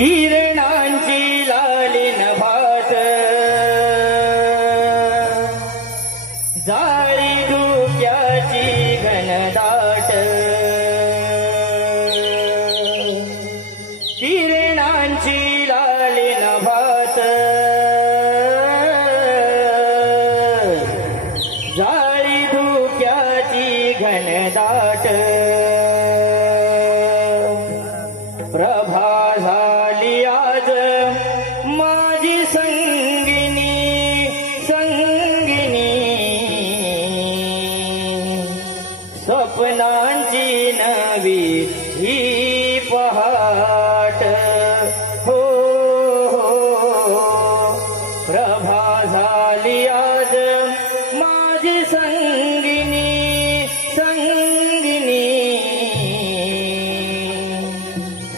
किरणांची लालीन भात जाळी धुक्याची घनदाट किरणांची लालीन भात जाळी धुक्याची घनदाट प्रभा झाली आज माझी संगिनी संगिनी स्वप्नांची नवी ही पहाट हो प्रभा झाली आज माझी संगिनी संगिनी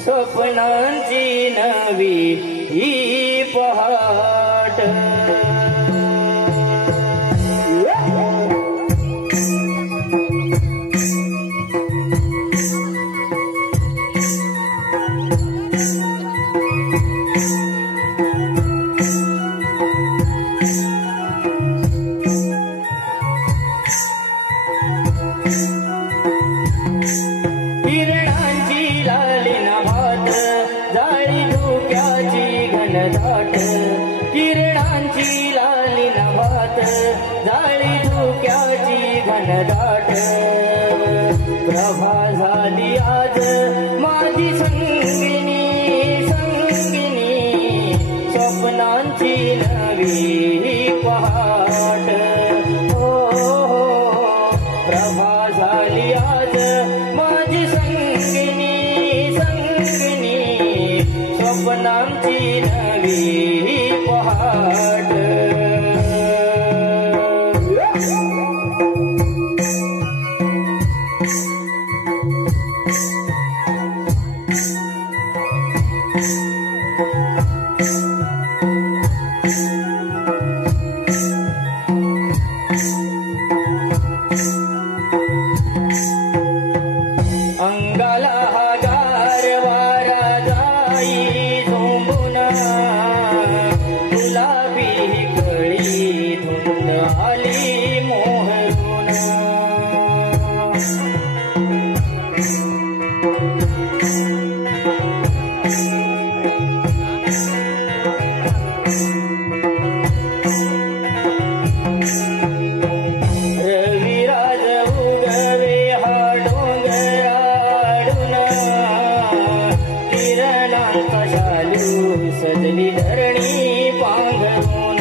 स्वप्नांची नवी ही पहाट किरणांची लालीन भात जाळी धुक्याची घनदाट किरणांची लालीन भात जाळी धुक्याची घनदाट प्रभा झाली आज माझी संगिनी संगिनी स्वप्नांची नवी पहाट हो प्रभा झाली आज माझी संगिनी संगिनी स्वप्नांची नवी पहाट अंगाला हा गारवारा जाई झोंबून गुलाबी कळी धुंद आली मोहरून रविराज उगवे हा डोंगराडून किरणांचा शालू सजली धरणी पांघरून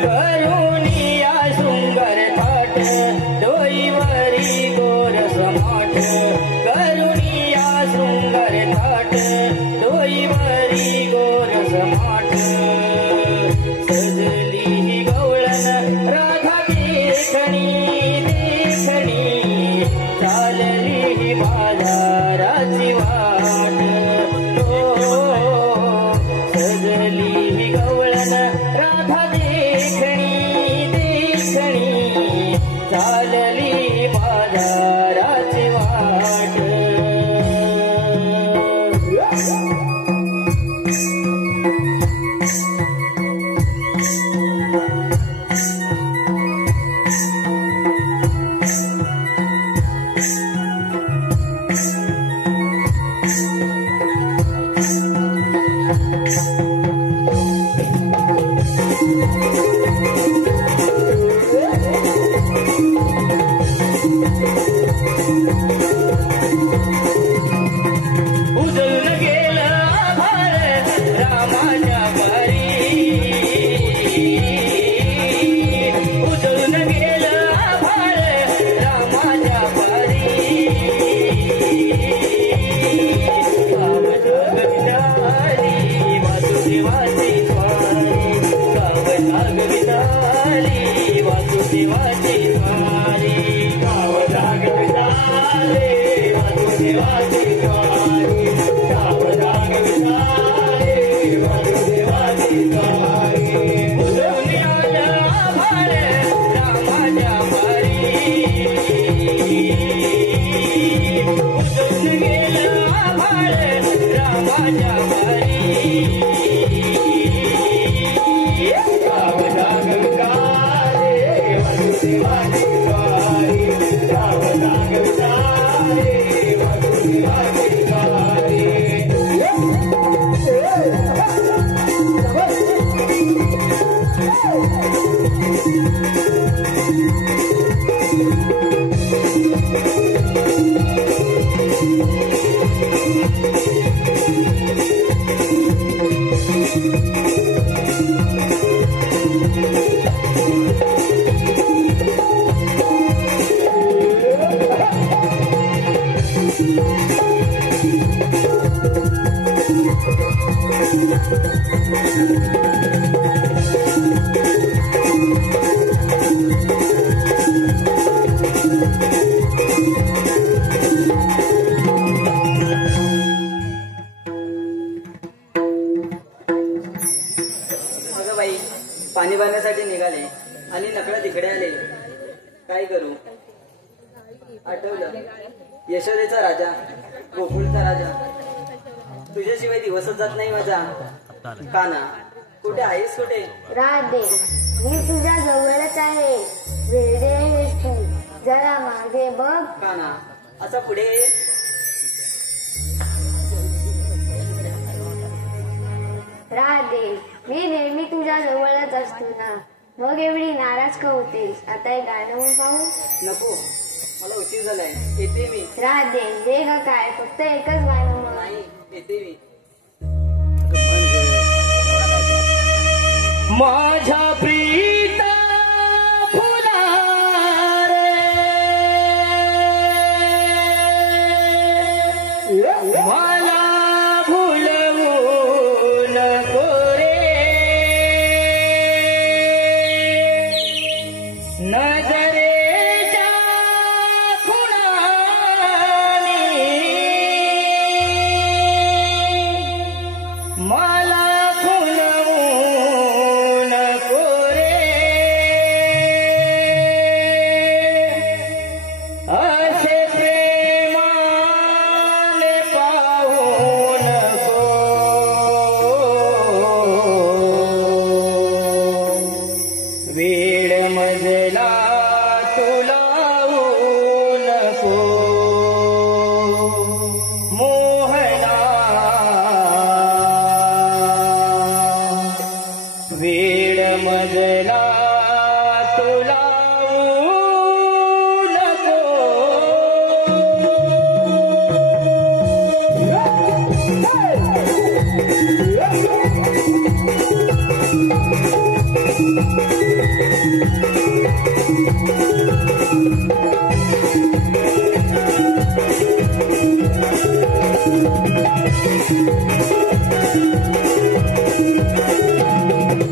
करुणिया शृंगार थाट डोईवरी गोर समाट करुणिया शृंगार थाट डोईवरी गोर समाट सजली ही गवळण राधा देखणी देखणी चालली ही बाजाराची वाट हो सजली ही गवळण राधा देखणी देखणी चालली बाजाराची वाट उजळून गेलं आभाळ रामाच्या पारी उजळून गेलं आभाळ रामाच्या पारी वासुदेव रामाच्या परी जाग जाग विचारे वसुदेवाची वारी जाग जाग विचारे वसुदेवाची वारी पाणी भरण्यासाठी निघाले आणि नकळत इकडे आले. काय करू? आठवलं यशोदेचा राजा, गोकुळचा राजा. तुझ्याशिवाय दिवसच जात नाही माझा. काना कुठे आहेस? कुठे? राधे, मी तुझ्या जवळच आहे. वेडे आहेस तू, जरा मागे बघ. काना असा पुढे ये. राधे, मी नेहमी तुझ्या जवळच असतो ना, मग एवढी नाराज का होतेस? आता एक गाणं पाहू. नको, मला उशीर झालाय. येते मी. राधे, हे का काय? फक्त एकच गाणं म्हण. नाही, येते मी. माझ्या प्रीता फुला रे मला भुलवू नको रे नजरेच्या खुणाने मला वेळ मजला तुलावू नको मोहना वेळ मजला तुलावू नको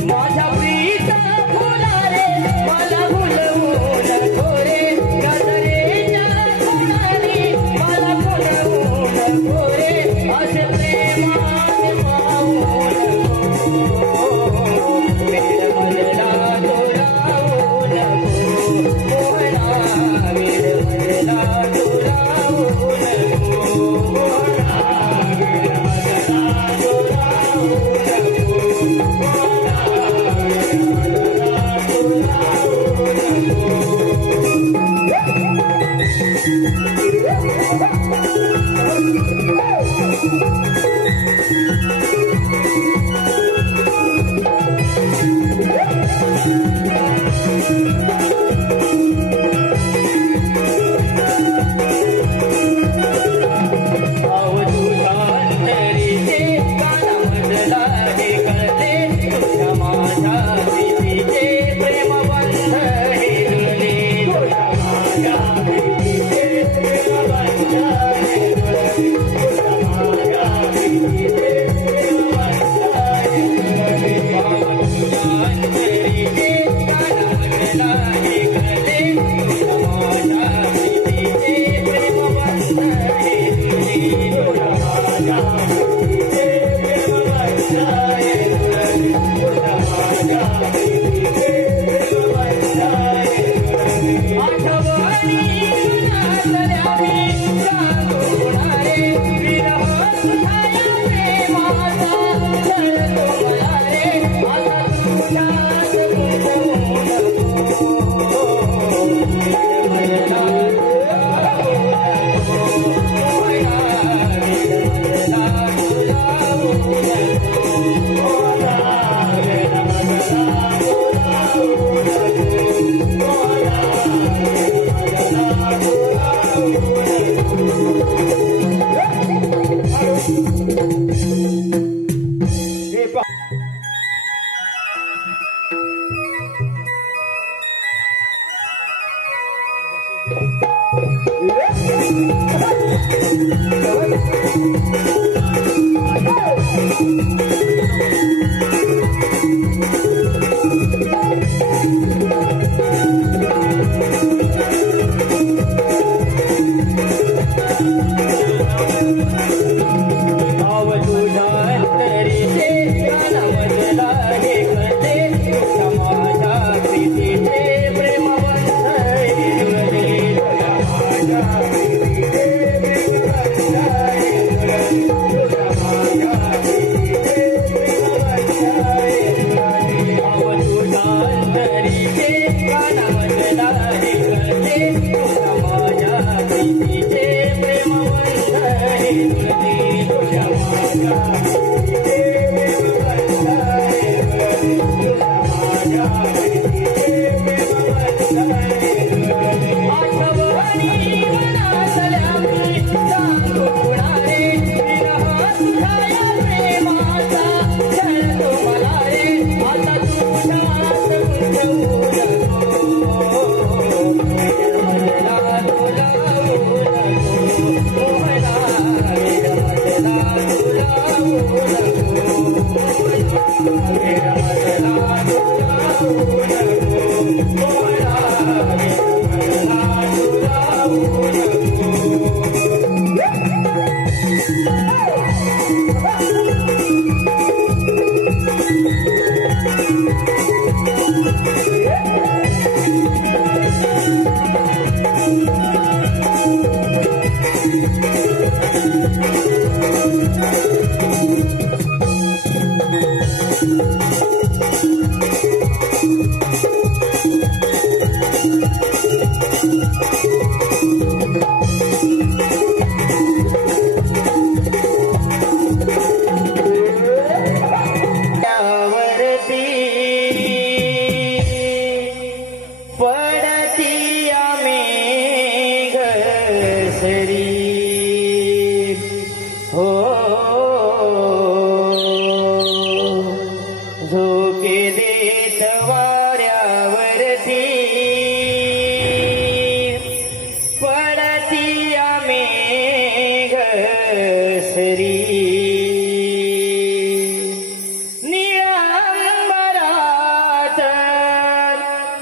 माझ्या प्रीता फुला रे मला भुलवू नको रे नजरेच्या खुणाने मला भुलवू नको रे असे प्रेमाने पाहू नको वेळ मजला तुलावू नको मोहना वेळ मजला तुलावू नको मोहना वेळ मजला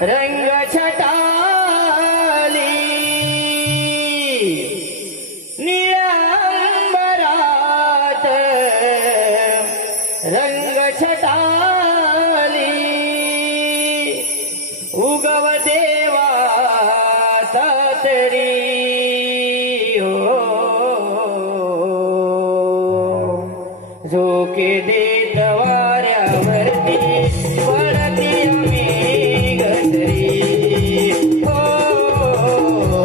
रंग छटाली निळंबरात रंग छटाली उगव देवाचा तरी झोके देत वाऱ्यावरती पडती मी गजरी हो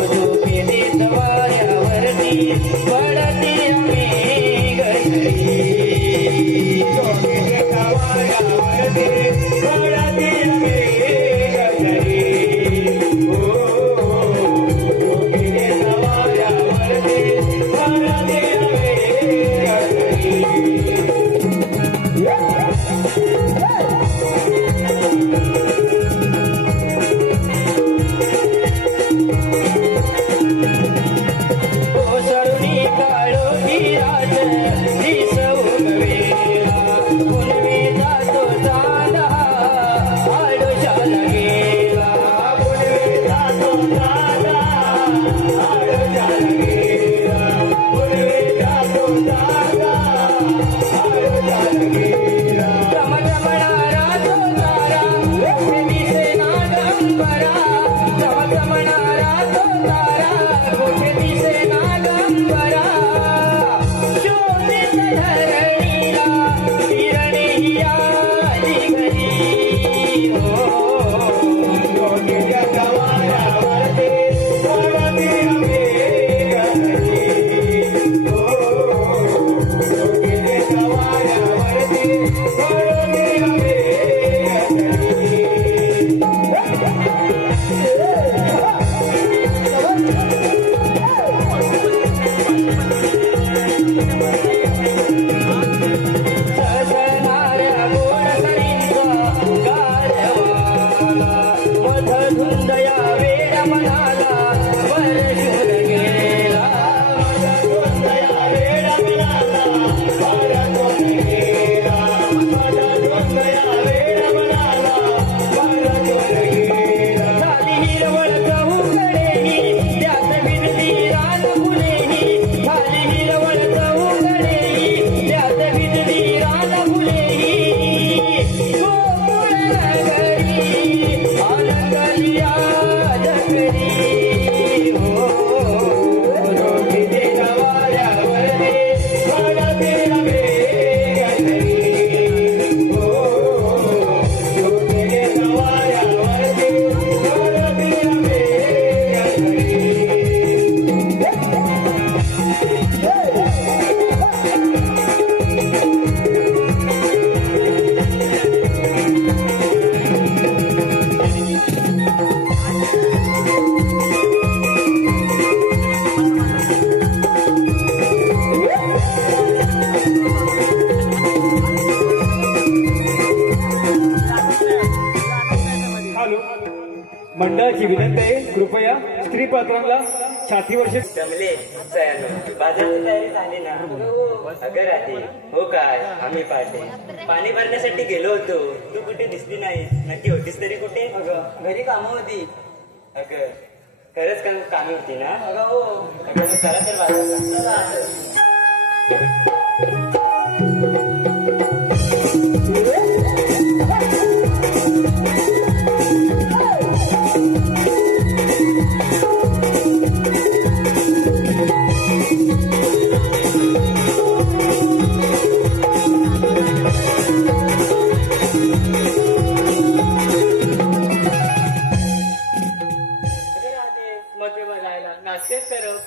झोके देत वाऱ्यावरती पडती मी गजरी झोके देत वाऱ्यावरती पडती मी गजरी हो झोके देत वाऱ्यावरती पडती मी गजरी मंडळाची विनंती आहे, कृपया स्त्री पात्रांना छातीवर जमले सयानो, बाजाराची तयारी झाली ना? अगं राधी, हो काय, आम्ही पाहते पाणी भरण्यासाठी गेलो होतो, तू कुठे दिसली नाही, नक्की होतीस तरी कुठे? अगं घरी कामं होती. अगं खरंच कामी होती ना? अगं हो. अगं मग चला तर बाजारला.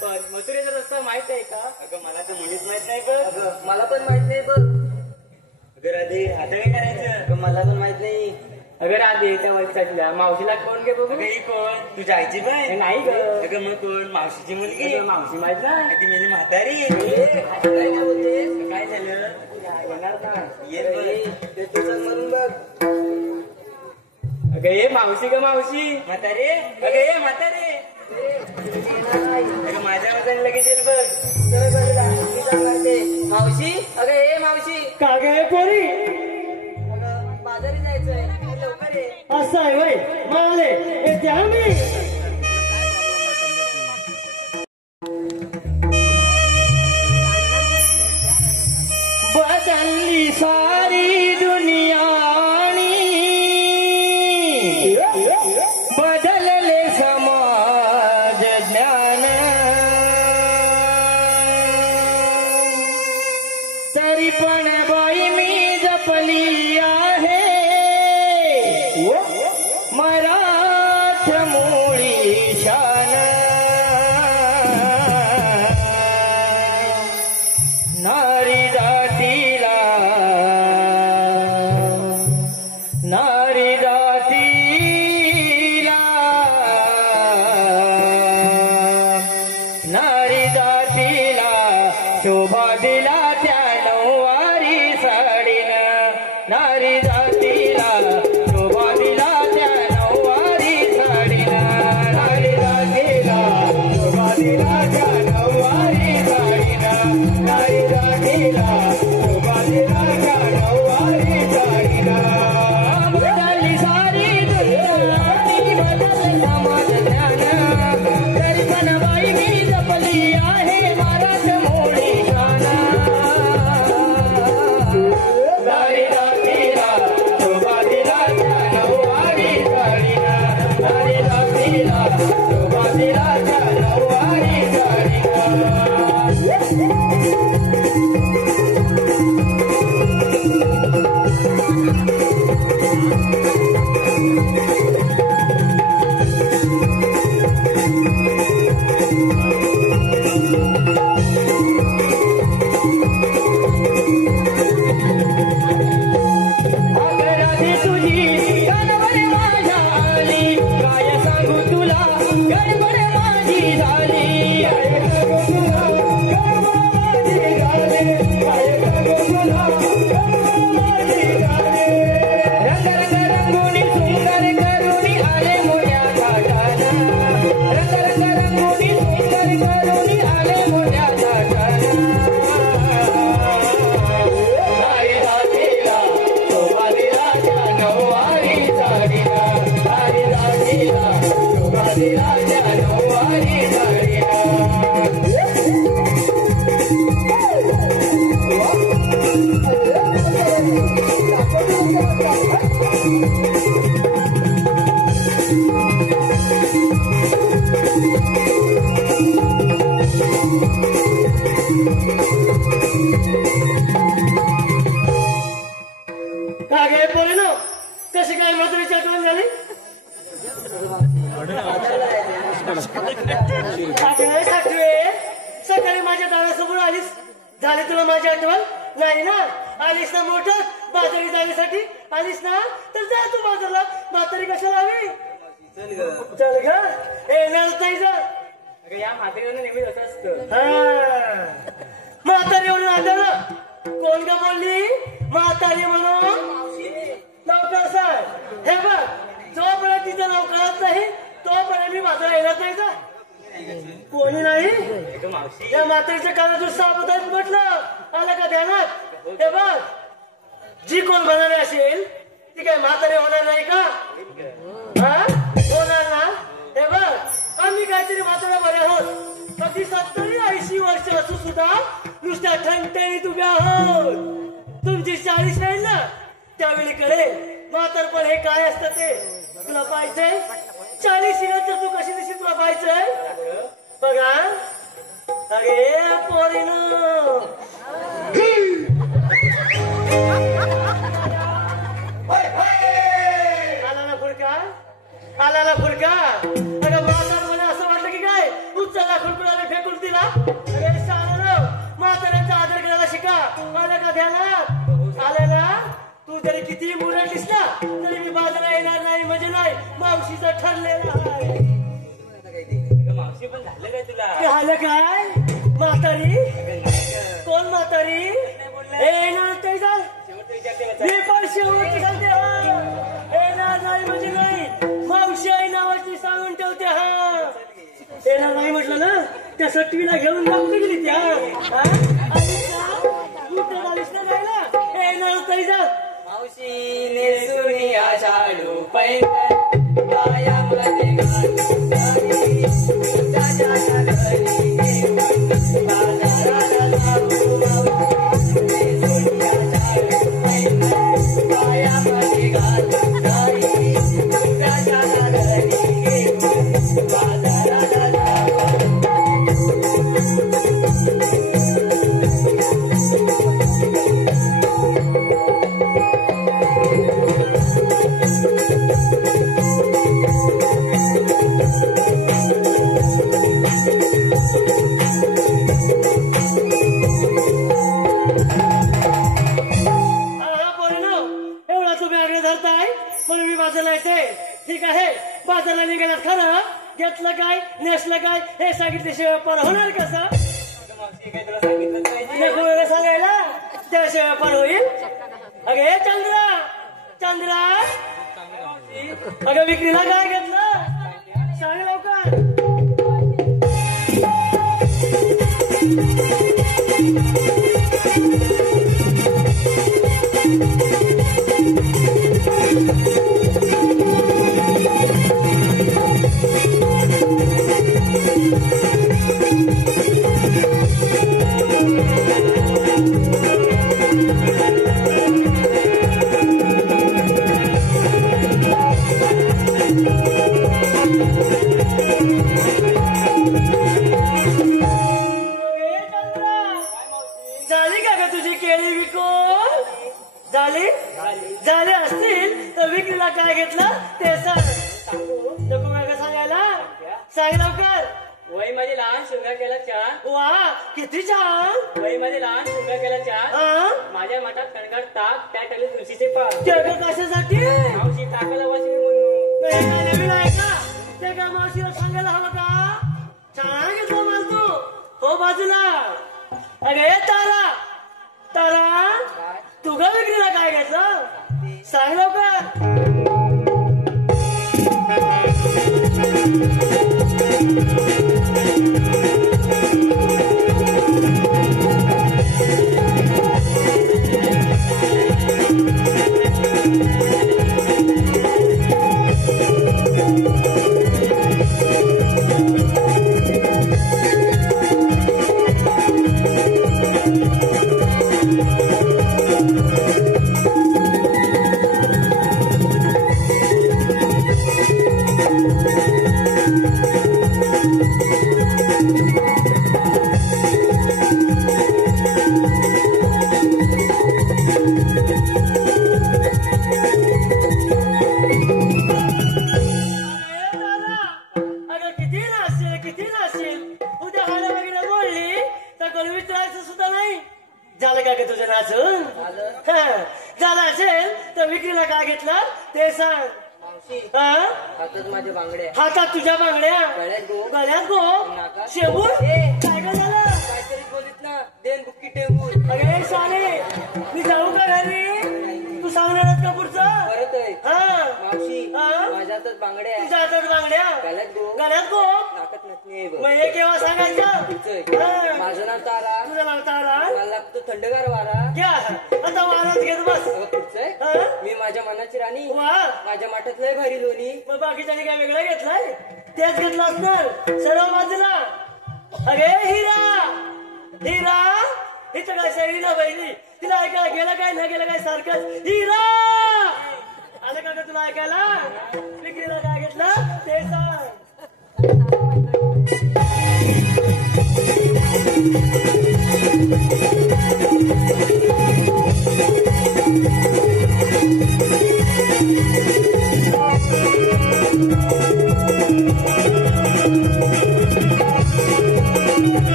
पण मथुरेचा रस्ता माहित आहे का? अगं मला तर मुलीच माहित नाही बघ. अगं मला पण माहित नाही बघ. अगं राधे, आता काय करायचं? अगं मला पण माहित नाही. अगं राधे, त्या वैशाखला मावशीला कोण घे बघू? अगं ही कोण? तुझ्या आईची बाय? नाही ग. अगं मग कोण? मावशीची मुलगी? मावशी माहित ना? ती मेली म्हातारी. काय नाही बोलते? काय झालं? येणार ना. ये ते तुझं म्हणून बघ. अगं ये मावशी ग मावशी. म्हातारे, अगं ये म्हातारे. अगं माझ्या वजन लगेच येईल बघ. मावशी, अगं ए मावशी, का ग पोरी? अगं बाजारी जायचंय, लवकर ये. असं आहे वय, माले येते आम्ही. बदलली सारी दुनिया, बदलले समाज ज्ञान, तरी पण बाई मी जपली आहे मराठ मुळी शान. नारी जातीला, नारी जातीला नारी जातीला शोभा दिला त्या नऊवारी साडीनं. नारी जातीला शोभा दिला त्या नऊवारी साडीनं. नारी जातीला शोभा दिला त्या नऊवारी साडीनं. नारी जातीला शोभा दिला त्या नऊवारी साडीनं. बदलली सारी दुनिया, बदलले समाज ज्ञान, तरी पण बाई मी जपली आहे मराठ मोडी शान. नारी जातीला शोभा दिला त्या नऊवारी साडीनं. नारी जातीला शोभा दिला त्या नऊवारी साडीनं. अगराधी तुझी गडबड माझ्या आली, काय सांगू तुला गडबड माझी झाली. काय सांगू तुला गडबड माझी झाली, काय सांगू तुला गडबड माझी झाली. रंग रंग रंगुनी सुंदर करुणी आले मोठ्या थाटानं. रंग रंग रंगुनी सुंदर करुणी आले मोठ्या थाटानं. नारी जातीला शोभा दिला त्या नऊवारी साडीनं. नारी जातीला शोभा दिला त्या नऊवारी साडीनं. का गे पोरी ना, कशी काय मथुरेची आठवण झाली? साठवे, सकाळी माझ्या दारासमोर आलीस, झाली तुला माझी आठवण नाही ना? आलीस ना मोठं बाजारी जाण्यासाठी आलीस ना, तर जा तू बाजारला. म्हातारी कशाला हवी? चल ग, येणार नाही जा. या म्हातारीवर नेहमी असं असतं. म्हातारी म्हणून आलं कोण का बोलली? म्हातारी म्हणून लवकर सांग. हे बघ, जोपर्यंत तिचं नाव कळत नाही मी बाजारात येणार नाही का? कोणी नाही? अगं मावशी या म्हातारीच्या कानातून साबुदाणा म्हटलं आलं का ध्यानात? हे बघ, जी कोण बनाने असेल ती काय म्हातारी होणार नाही का? हा होणार ना? हे बघ, आम्ही काहीतरी म्हाताऱ्या बरे आहोत, कधी 70-80 वर्ष असू सुद्धा नुसत्या ठणठणीत उभ्या आहोत. तुमची 40 राहील ना त्यावेळी कळेल म्हातारपण हे काय असतं ते. तुला पाहिजे 40 तर तू कशी दिसली तुला पाहिजे बघा. अरे पोरीनो, आला ना फुडका, आला ना फुडका. अगं म्हातार मला असं वाटलं की काय उचलला खुरकुराने फेकून दिला. अरे सारं म्हाताऱ्यांचा आदर करायला शिका. आलं का ध्यानात? आलं ना? तू जरी किती मुरडलीस ना तरी मी बाजारात येणार नाही म्हणजे नाही. मावशीचं ठरलेलं आहे. अगं मावशी पण झालं काय तुला? झालं काय? म्हातारी? अगं नाही गं. कोण म्हातारी? येणार ते जा. शेवटचं विचारते का? मी पण शेवटची सांगते हा. येणार नाही म्हणजे नाही. मावशी आई नावाची सांगून ठेवते हा. येणार नाही म्हटलं ना त्या सटवीला घेऊन मागली गेली त्या. आलीस ना जायला? येणार तरी जा. मावशी नेसुनिया शाडू पैंजण पायामध्ये घालून जाई. राजाच्या घरी घेऊन बाजाराला जाऊ मावशी. नेसुनिया शाडू पैंजण पायामध्ये घालून जाई. राजाच्या घरी घेऊन बाजाराला जाऊ. ठीक आहे, बाजारला निघाल्यात खरं. घेतलं काय नेसलं काय हे सांगितल्याशिवाय पर होणार कसं? अगं मावशी काय तुला सांगितलं पाहिजे? कोणाला सांगायला त्याशिवाय पर होईल? अगे चंद्रा, चंद्रा, अगं विक्रीला काय घेतलं सांग लवकर. झाली का ग तुझी केळी विकून? झाली? झाले असतील तर विक्रीला काय घेतलं ते सांग. नको का सांगायला? सांग लवकर. वय माझी लहान शृंगार केला चहा. वा किती छान. वय माझी लहान शृंगार केला चहा. हा माझ्या मठात कणकार ताक त्या टाकले तुळशीचे पाक. ते ग कशासाठी? मावशी टाकायला वाशी म्हणून. हे काय नवीन आहे का? ते का मावशीला सांगायला हवं का? छान घेतलं माल तू. हो बाजूला. अगे तारा, तारा तू का विक्रीला काय घेतलं सांग लवकर. झालं असेल तर विक्रीला काय घेतलं ते सांग. हातात माझ्या बांगड्या, हातात तुझ्या बांगड्या, गळ्यात गो शेबूर. काय काय झालं? काहीतरी बोलित ना देन बुक्की टेबूल. अरे साले मी जाऊ का घरी? तू सांगणारच का पुढचं? परत आहे हा मावशी हा? माझ्या हातात हातात बांगड्या, तुझ्या हातात बांगड्या, गळ्यात गोप, गळ्यात गोप. नाकात नथनी आहे बघ. मग हे केव्हा सांगायचं? पुढचं हा. आहे. माझं नाव तारा, तुझं नाव तारा. मला लागतो थंडगार वारा. घ्या आता वारात घेत बस. अगं पुढचं आहे. हा? मी माझ्या मनाची राणी, वा, माझ्या माठात लय भारी लोणी. मग बाकीच्यानी काय वेगळं घेतलंय? तेच घेतलं असणार सर्व बाजूला. अगे हिरा, हिरा, हिचं काय शैलीला बहिणी, तिला ऐकायला गेलं काय ना गेलं काय सारखंच. हिरा आलं का ग तुला ऐकायला? विक्रीला काय घेतलं ते सांग.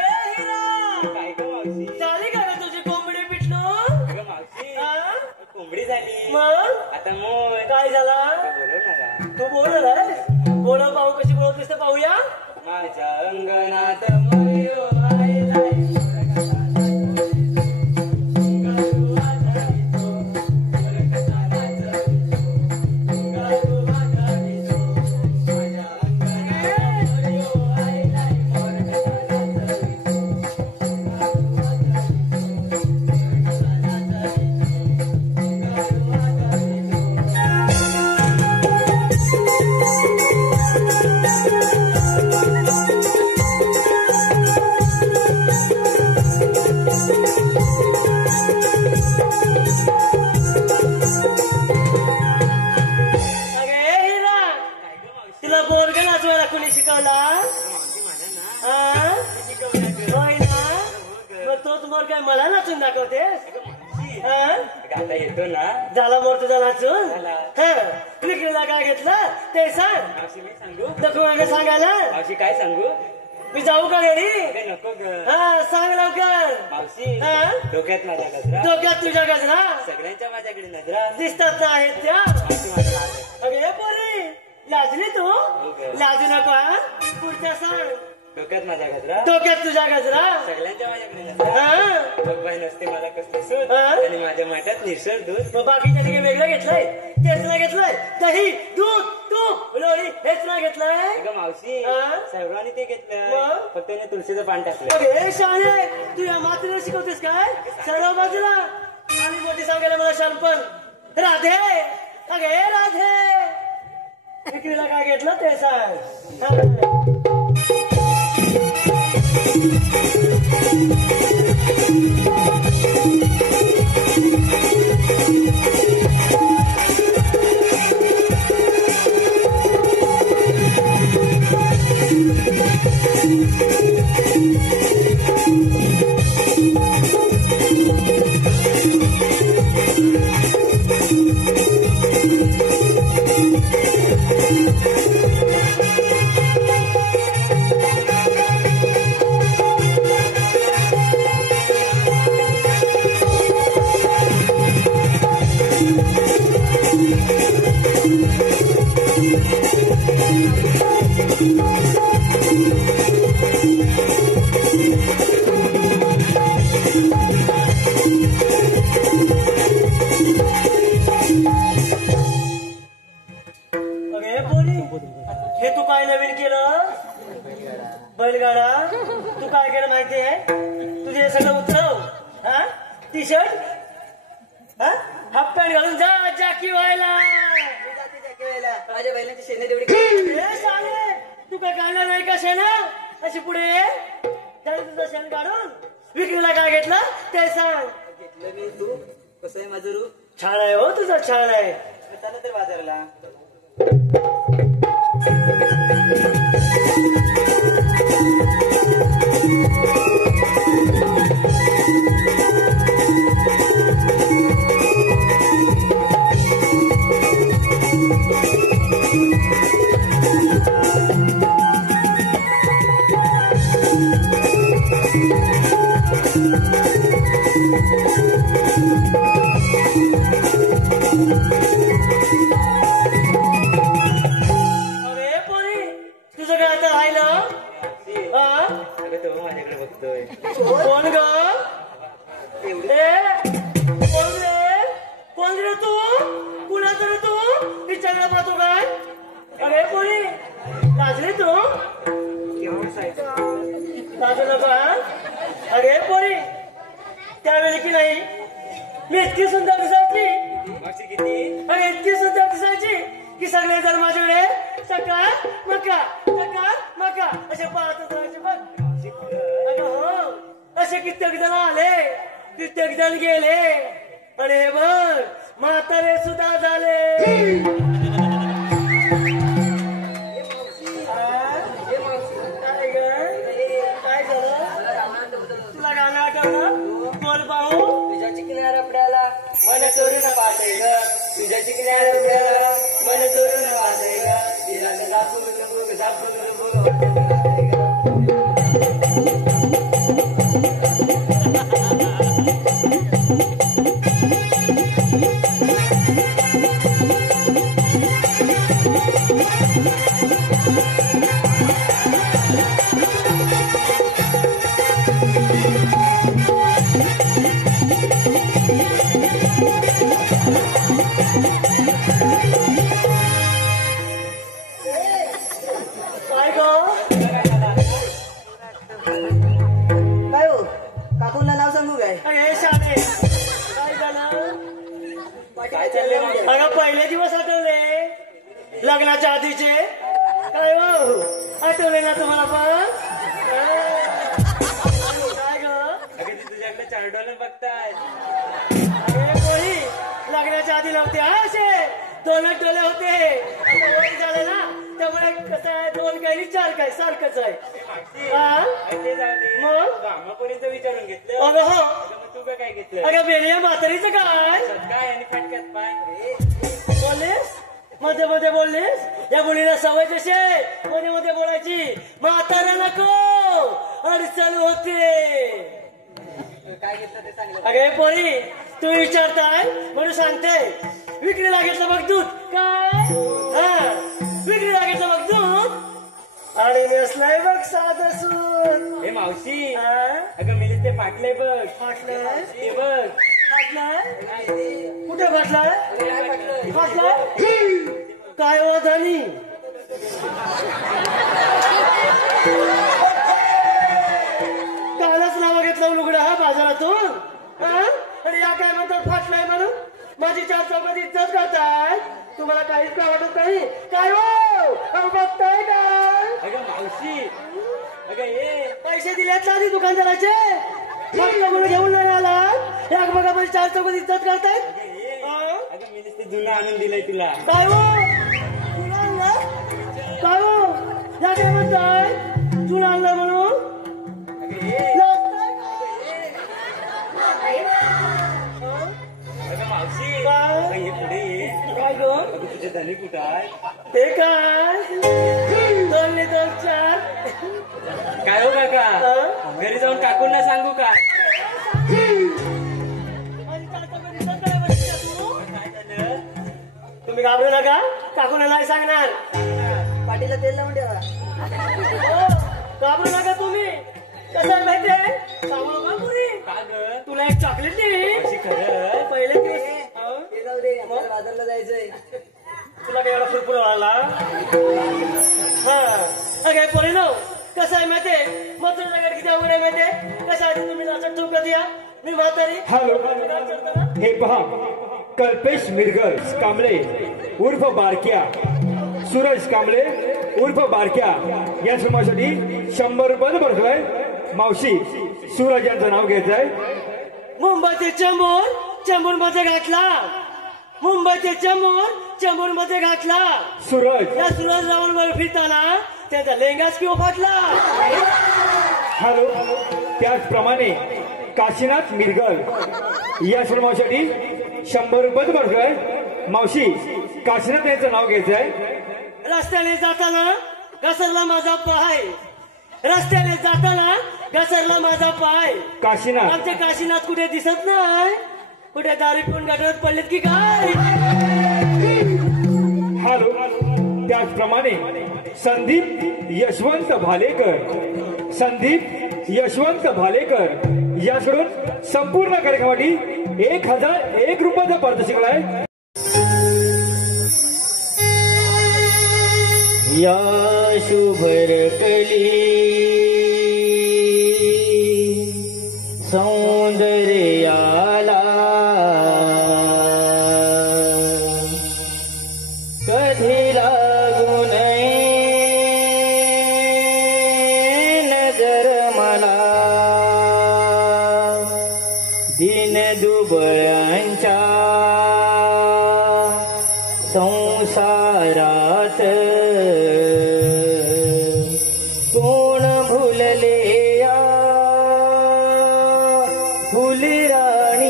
काय ग मावशी? झाली का ग तुझी कोंबडी पिटलो? अगं मावशी, हा? कोंबडी झाली. मग आता मोर काय झाला? बोलवणारा. तू बोललाय? बोल पाहू कशी बोलत असते पाहूया. माझ्या अंगणात मयूर राहिलाय. अगे हिरा, तुला बोरग नाचवायला कोणी शिकवला? हा? होय ना? मग तोच मोर काय मला नाचून दाखवतेस? हा? आता येतो ना. झाला मोर तुझा नाचून? झाला. हा. विक्रीला काय घेतलं ते सांग. मावशी मी सांगू? नको मागे सांगायला. मावशी काय सांगू? मी जाऊ का घरी? अगं नको ग. हा सांग लवकर. मावशी, हा? डोक्यात माझ्या गजरा, डोक्यात तुझ्या गजरा सगळ्यांच्या माझ्याकडे नजरा. दिसतात ना आहेत त्या. मावशी माझं नाव आहे. अगे पोरी, लाजली तू? ग. लाजू नको हा. पुढच्या सांग. डोक्यात माझ्या गजरा, डोक्यात तुझ्या गजरा. सगळ्यांच्या माझ्याकडे नजरा. हा? मग बाई नसते मला कसलं सूट, हा? आणि माझ्या माठात निसळ दूध. मग बाकीच्या ठिकाणी वेगळं घेतलंय? तेच ना घेतलंय? दही, दूध, तूप, लोणी हेच ना घेतलंय? अगं मावशी, हा? सर्वांनी ते घेतलं, मग? फक्त त्याने तुळशीचं पान टाकलं. अरे शाळे, तू या मात्रेला शिकवतेस काय? सर्व बाजूला आणि मोठी सांगायला मला शानपण. राधे, अगे राधे, विक्रीला काय घेतलं ते सांग. हा. अगे पोरी, हे तू काय नवीन केलं? बैलगाडा. तू काय केलं माहितीये? तुझे सगळं उतरव. हा? टी शर्ट, हा? हाफ पॅन्ट घालून जा जाकी व्हायला. माझ्या बैलांची शेणे तेवढी. ए शाळे, तू काय काढलं नाही का शेण? अशी पुढे ये. त्याने तुझं शेण काढून विक्रीला काय घेतलं ते सांग. घेतलं मी. तू कसं आहे माझं रूप? छान आहे हो तुझं, छान आहे. चला तर बाजारला. Thank you. अरे पोरी तुझं काय आता राहिलं हा? अगं तो माझ्याकडे बघतोय. कोण ग कोण रे तू कुणा तरी तू विचारला पाहतो काय अरे पोरी लाजली तू लाजू नका अरे पोरी त्यावेळी की नाही मी इतकी सुंदर दिसायची मावशी किती अरे इतकी सुंदर दिसायची की सगळे जर माझ्याकडे सकाळ मका असे पाहतच राहायचे बघ अगं हो असे कित्येक जण आले कित्येक जण गेले आणि हे बघ म्हातारे सुद्धा झाले काय झालं तुला गाणं आठवलं बोल पाहू तुझ्या चिकल्या रपड्याला मन चोरून वाचाय ग तुझ्या चिकल्या रपड्याला मन चोरून वाचाय ग तिला झापून काय ग काय हो काकूंना नाव सांगू काय अरे शाळे काय झालं काय चाललंय अगं पहिले दिवस आठवले लग्नाच्या आधीचे काय हो आठवले ना तुम्हाला पण काय ग अगं ती तुझ्याकडे $4 बघताय. अरे कोणी लग्नाच्या आधी नव्हते हा असे 2 डोले होते आता वय झाले ना त्यामुळे कसं आहे 2 काही 4 काही सारखंच आहे हा? ते जाऊ दे मग? मामापर्यंत विचारून घेतलं. अगं हो अगं मग तू काय घेतलं अगं बेलिया म्हातारीचं काय काय आणि फटक्यात पाय बोललीस मध्ये मध्ये बोललीस या मुलीला सवय कशी आहे मध्ये मध्ये बोलायची म्हातारा नको अडचण होते काय घेतलं ते सांगितलं अगे पोरी तू विचारताय म्हणून सांगते विक्रीला घेतलं बघ दूध काय हा विक्रीला घेतलं बघ दूध आणि नेसलंय बघ साधं सूत हे मावशी हा? अगं मी ते फाटलंय बघ फाटलंय ते बघ फाटलंय कुठे फाटलाय फाटलाय काय हो धनी कालच नाव घेतलं लुगडं हा बाजारातून हा? आणि या काय म्हणतात फाटलाय म्हणून माझी 4 चौकात इज्जत करताय तुम्हाला काहीच काय वाटत नाही काय हो अहो, बघताय काय अगं मावशी अगं ये पैसे दिलेत ना आधी दुकानदाराचे फक्त म्हणून घेऊन नाही आला एक बघा माझी 4 चौकात इज्जत करताय अगं मी नुसतं जुनं आणून दिलंय तुला काय हो तुला आणलं काय हो या काय म्हणताय तुला आणलं म्हणून अगं ये लाजताय अगं मावशी काय? अगं ये पुढे ये काय गो अगं तुझे धनी कुठं आहे ते काय 2 ने 2 4 काय हो काका घरी जाऊन काकूंना सांगू का माझी 4 चौकात इज्जत काय बसली तू काय झालं तुम्ही घाबरू नका काकूला नाही सांगणार पाठीला तेल लावून ठेवा हो, घाबरू नका तुम्ही कसं आहे माहितीये सांगू नका पुरी का ग तुला एक चॉकलेट देईन मावशी खरं पहिले दिवस हं? ते जाऊ दे आपल्याला बाजारला जायचंय तुला काय एवढा फुरफुर आला हा काय कोणी नो कसं आहे माहितीये मग तुझ्या गाडी किती अवघड आहे माहितीये कसं आहे तुम्ही नाचत ठोकत या मी म्हातारी हॅलो काय करतो ना? हे पहा कल्पेश मिरगर कांबळे उर्फ बारक्या सूरज कांबळे उर्फ बारक्या या समाजासाठी 100 रुपये भरतोय मावशी सूरज यांचं नाव घ्यायचंय मुंबईचे चेंबूर मध्ये घातला मुंबईचे चेंबूर मध्ये घातला सूरज या सुरज रावणवर फिरताना त्यांचा लेंगाच किंवा फाटला हॅलो त्याचप्रमाणे काशीनाथ मिरगर या समाजासाठी 100 रुपये भरतोय मावशी काशीनाथ यांचं नाव घ्यायचंय रस्त्याने जाताना घसरला माझा पाय रस्त्याने जाताना घसरला माझा पाय. काशीनाथ आमचे काशीनाथ कुठे दिसत नाही. कुठे दारू पिऊन गाठावर पडलेत की काय? हॅलो. त्याचप्रमाणे संदीप यशवंत भालेकर याकडून संपूर्ण कार्यक्रमासाठी 1001 रुपयाचा पारितोषिक आहे. या शुभरकली सौंदर्याला कधी लागू नये नजर मला दिन दुबळ्यांच्या संसारात कोण भुलले या फुलराणीला.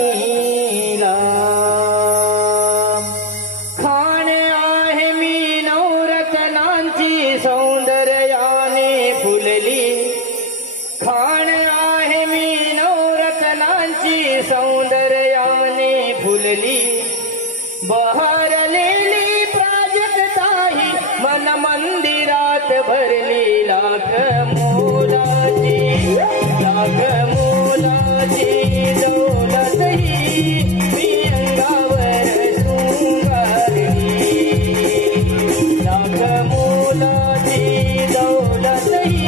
खाण आहे मी नवरत्नांची सौंदर्याने फुलली. खाण आहे मी नवरत्नांची सौंदर्याने फुलली. बहरलेली प्राजक्ताही मन मंदिरात भरली. लाख मोलाची दौलत ही मी अंगावर शृंगारली. लाख मोलाची दौलत ही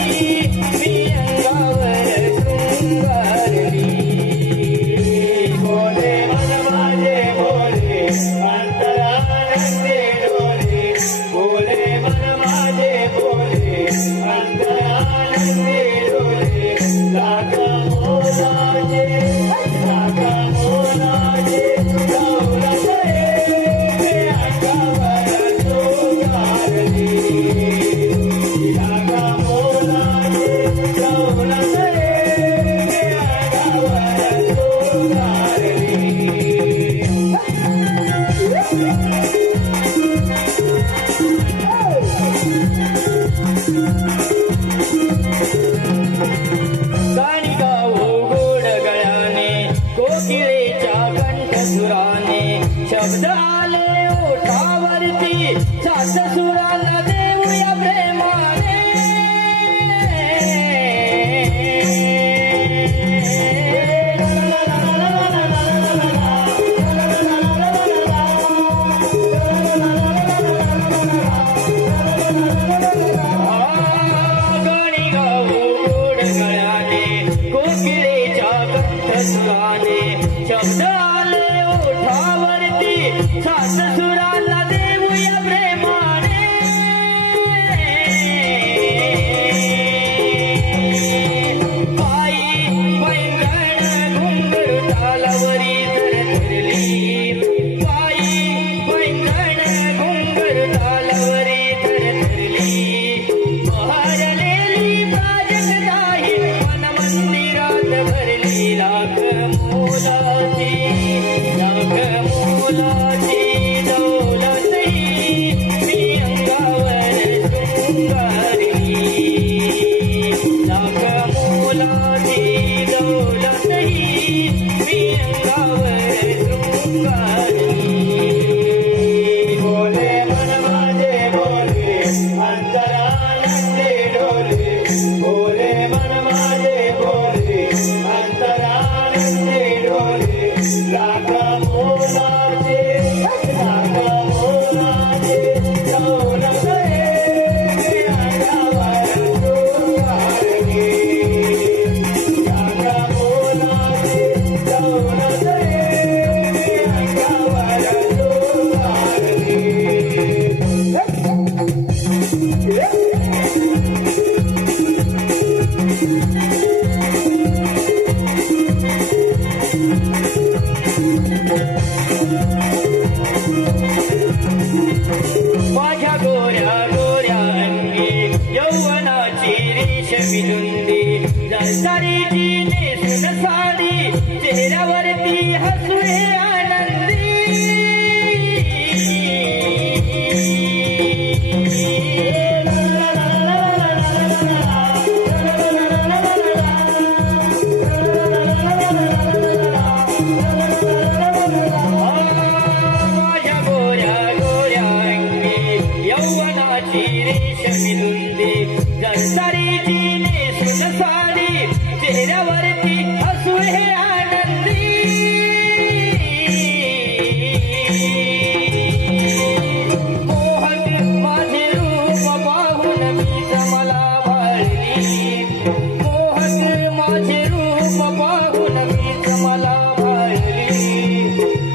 मी अंगावर शृंगारली. बोले मन माझे बोले अंतरानंदे डोले. बोले मन माझे बोले अंतरानंदे डोले. लाख मोलाचे दौलत हे अंगावर शृंगारली. लाख मोलाचे दौलत हे अंगावर शृंगारली. गाणी गाऊ गोड गळ्याने कोकिळेच्या कंठसुराने. शब्द आले ओठावरती सात सुरांना देऊया प्रेमाने. गाणी गाऊ गोड गळ्याने कोकिळेच्या कंठसुराने. शब्द आले ओठावरती सात सुरांना देऊया प्रेमाने. पायी पैंगण घुंगरू तालावरी थरथरली. पायी पैंगण घुंगरू तालावरी थरथरली. बहरलेली प्राजक्ताही मन मंदिरात भरली. लाख मोलाची दौलत ही मी अंगावर शृंगारली. लाख मोलाची दौलत ही मी अंगावर शृंगारली. बोले मन माझे बोले अंतरानंदे डोले. बोले मन माझे बोले अंतरानंदे डोले. लाख मोलाचे दौलत हे अंगावर शृंगारली. लाख मोलाचे दौलत हे अंगावर शृंगारली. माझ्या गोऱ्या गोऱ्या अंगी यौवनाची रेशमी जलसारीची नेसून साडी चेहऱ्यावरती हसुळे आनंदी. तिची नेसून साडी चेहऱ्यावरती हसू हे आनंदी मोहक माझे रूप पाहून मीच मला भाळली मोहक माझे रूप पाहून मीच मला भाळली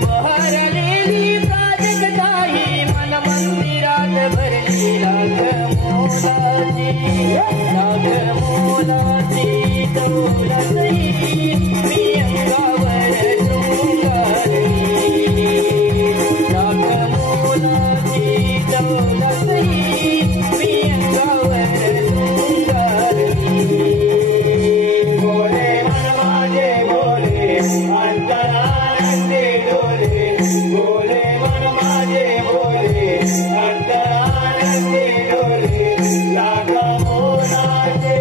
बहरलेली प्राजक्ताही मन मंदिरात भरली राग मोलाची दौलतही मी अंगावर शृंगारली राग मोलाची दौलतही मी अंगावर शृंगारली बोले मन माझे बोले अंतरानंदी डोले बोले मन माझे बोले अंतरानंदी डोले लागा मोलाचे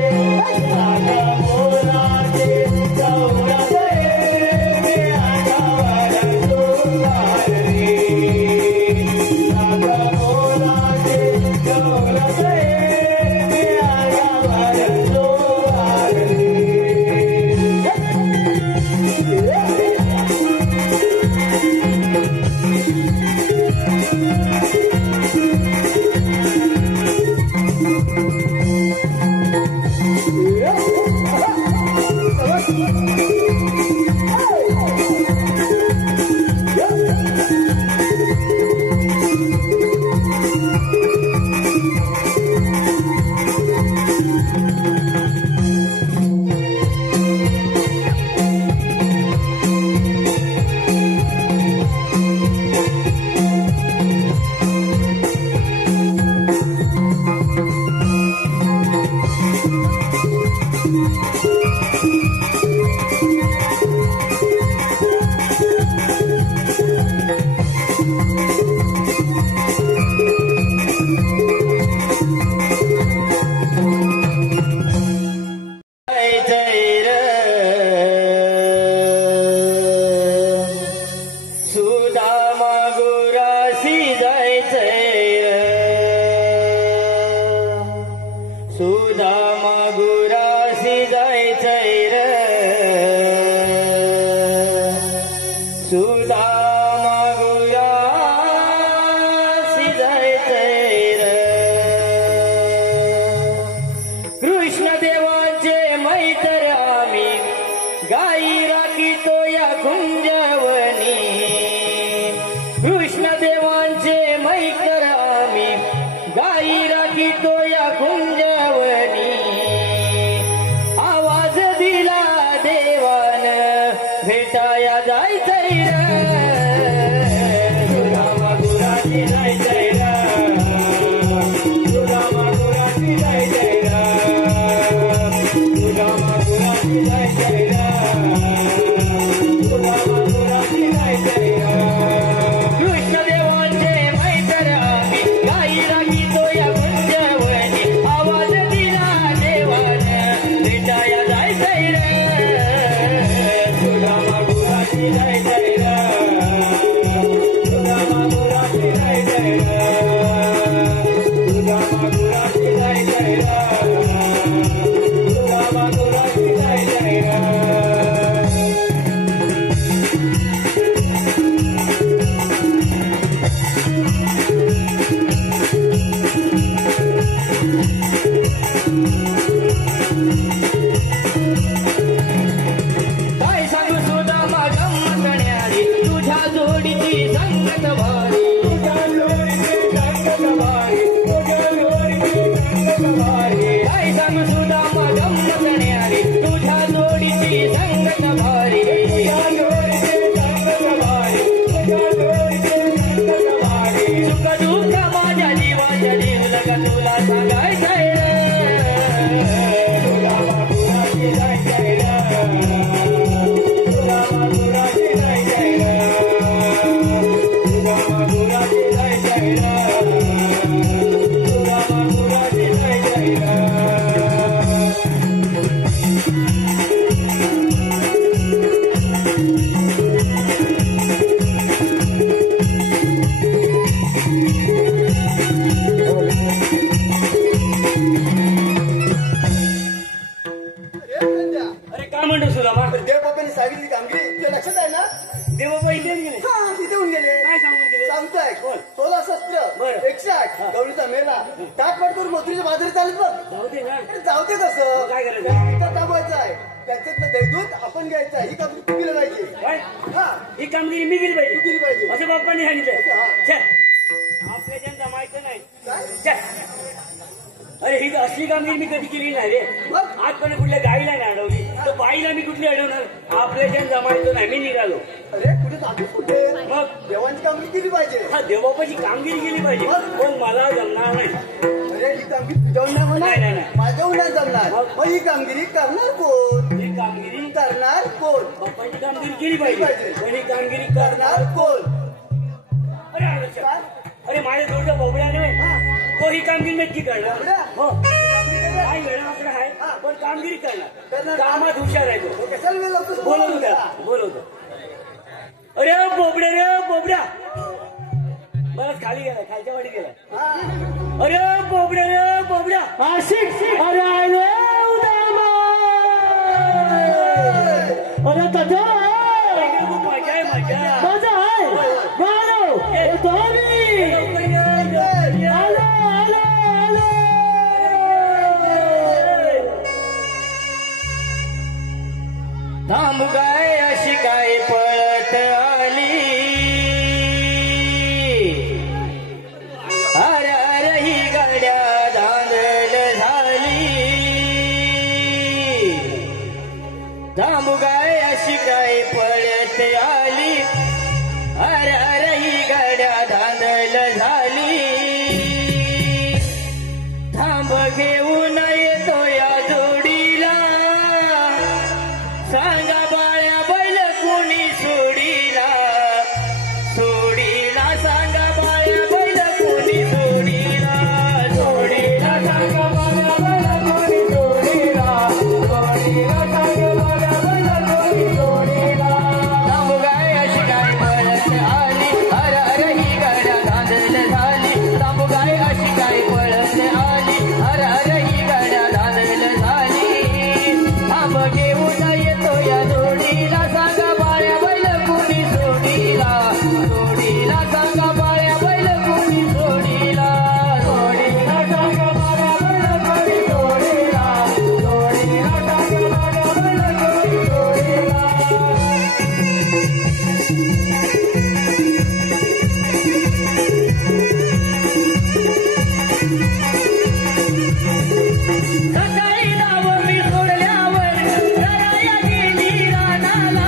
दौलते मी अंगावर शृंगारली लागा मोलाचे दौलते मी अंगावर शृंगारली तुला सांगायचंय लक्षात आहे ना? देवबाबा इथे गेले हा, तिथे होऊन गेले. काय सांगून गेले सांगताय बोल. 16 शस्त्र बरं. 108 गवळीचा मेला टाकपाट करून मोत्रीच्या बाजारी चालत बघ. जाऊ दे ना अरे जाऊ दे कसं काय करायचं इथं थांबायचं आहे. त्यांच्यातलं दैदूत आपण घ्यायचं आहे. ही कामगिरी तू केलं पाहिजे. काय हा ही कामगिरी मी केली तू पाहिजे केली पाहिजे. असं बाप्पांनी सांगितलं हा. छे, आपल्या ज्यांना जमायचं नाही काय? छे. अरे ही असली कामगिरी मी कधी केली नाही रे मग? आजपर्यंत कुठल्या गाईला नाही अडवली तर बाईला मी कुठली अडवणार आपल्या ज्यांना जमायचं नाही मी निघालो अरे कुठे जातीस कुठे मग देवांची कामगिरी केली पाहिजे. हा देवबापाची कामगिरी केली पाहिजे पण मला जमणार नाही अरे ही कामगिरी तुझ्याहून नाही नाही, नाही, म्हणा नाही. माझ्याहून नाही जमणार. मग? मग ही कामगिरी करणार कोण? ही कामगिरी करणार कोण? बाप्पाची कामगिरी केली पाहिजे पण ही कामगिरी करणार कोण? अरे आलं लक्षात. अरे माझ्या जोडलं बोबड्याने तो ही कामगिरी नक्की करणार बोबड्या? हो कामगिरी करणार? काय वेळा आपला आहे पण कामगिरी करणार करणार. कामात हुशार आहे तो मग कशाला वेळ लागतो? बोलवतो त्याला बोलवतो अरे बोबड्या रे बोबड्या बरंच खाली गेला खालच्या वाडी गेला हा. अरे बोबड्या रे बोबड्या आशिक अरे आले उदामा अरे तात्या खूप मजा आहे मजा मजा आहे गाणं येतो आम्ही आलो आलो आलो थांब गाय अशी काय पळत आली अरे अरे ही गाड्या धांदल झाली थांब गाय अशी काय पळत आली अरे अरे ही गाड्या धांदल झाली थांब घेऊन येतो या जोडीला सांगा बाळ्या बैल कोणी सोडीला सोडीला सांगा बाळ्या बैल कोणी सोडीला सोडीला सांगा बाळ्या बैल कोणी सोडीला सोडीला सांगा बाळ्या बैल कोणी सोडीला थांब गाय अशी काय पळत आली अरे अरे ही गाड्या धांदल झाली थांब गाय अशी काय पळत आली अरे अरे ही गाड्या धांदल झाली थांब घेऊन येतो या जोडीला सांगा बाळ्या बैल कोणी सोडीला सोडीला सांगा बाळ्या बैल कोणी सोडीला सोडीला सांगा बाळ्या बैल कोणी सोडीला सोडीला सांगा बाळ्या बैल कोणी सोडीला सकाळी नाव मी सोडल्यावर जराया गेली रानाला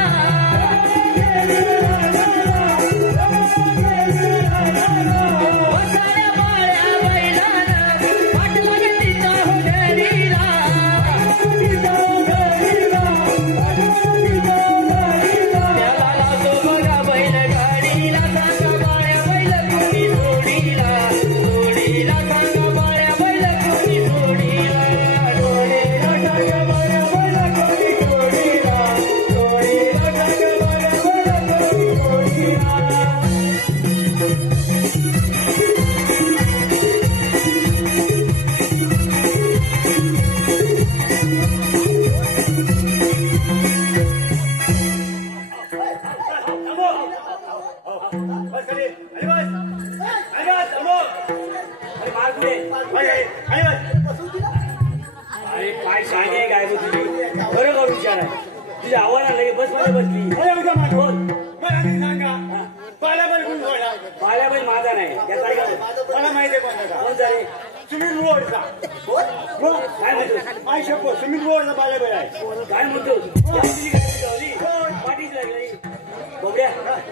वसाऱ्या बाळ्या बैलानं पाठवलं तिचा हुंडरीला त्याला लावतो बघा बैलगाडीला सांगा बाळ्या बैल कोणी सोडीला सोडीला सांगा बाळ्या बैल कोणी सोडीला सोडीला सांगा बाळ्या बैल कोणी सोडीला सोडीला सांगा बाळ्या बैल कोणी सोडीला बस खाली आणि बस आणि बस थांबो अरे मार कुठे आणि बस अरे काय सांगे काय गो तुझी बरोबर विचार आहे तुझ्या आव्हानाला लगे बस मध्ये बसली अरे उद्या मार बोल मला तरी सांगा बाल्याबाई कोण सोडला बाल्याबाई माझा नाही त्याचा ऐका मला माहिती आहे कोणाचा कोण झाले सुमित रोडचा काय म्हणतो आई शपो सुमित रोडचा बाल्याबाई आहे काय म्हणतो पाठीच लागली बघ्या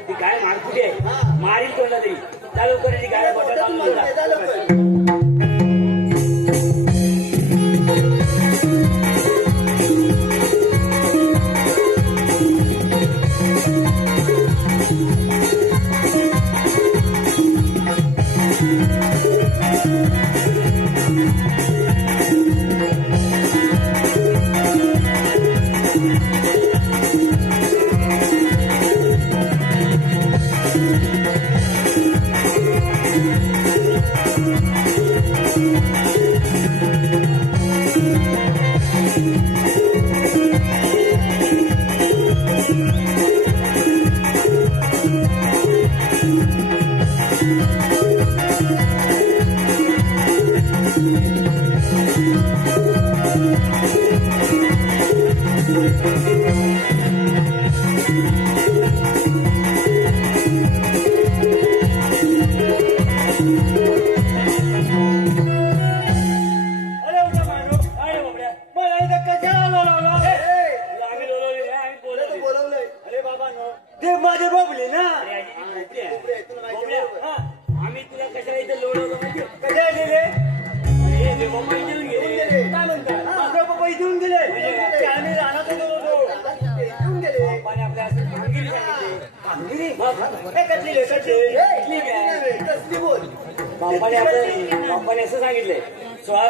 ती गाय मार कुठे आहे मारील कोणला तरी त्या लवकर ती गाय बटाटा अरे उठा मांडू. अरे बाबड्या, मला इथं कशाला बोलावलं? आम्ही बोलवली नाही, आम्ही बोलवली. बोलवलंय अरे बाबा नो, ते माझे बाबले ना. आम्ही तुला कशाला इथे लोळवलं माहिती आहे? कशा दिले? अरे देवा पैसे गेले. काय म्हणतात? माझे बाबा इथून गेले. ते आम्ही रानात होतो. येऊन गेले बापाने आपल्या असं कामगिरी सांगितली. कामगिरी? हे कसली रे, कसली? कसली काय? कसली बोल बापाने असं सांगितलंय 16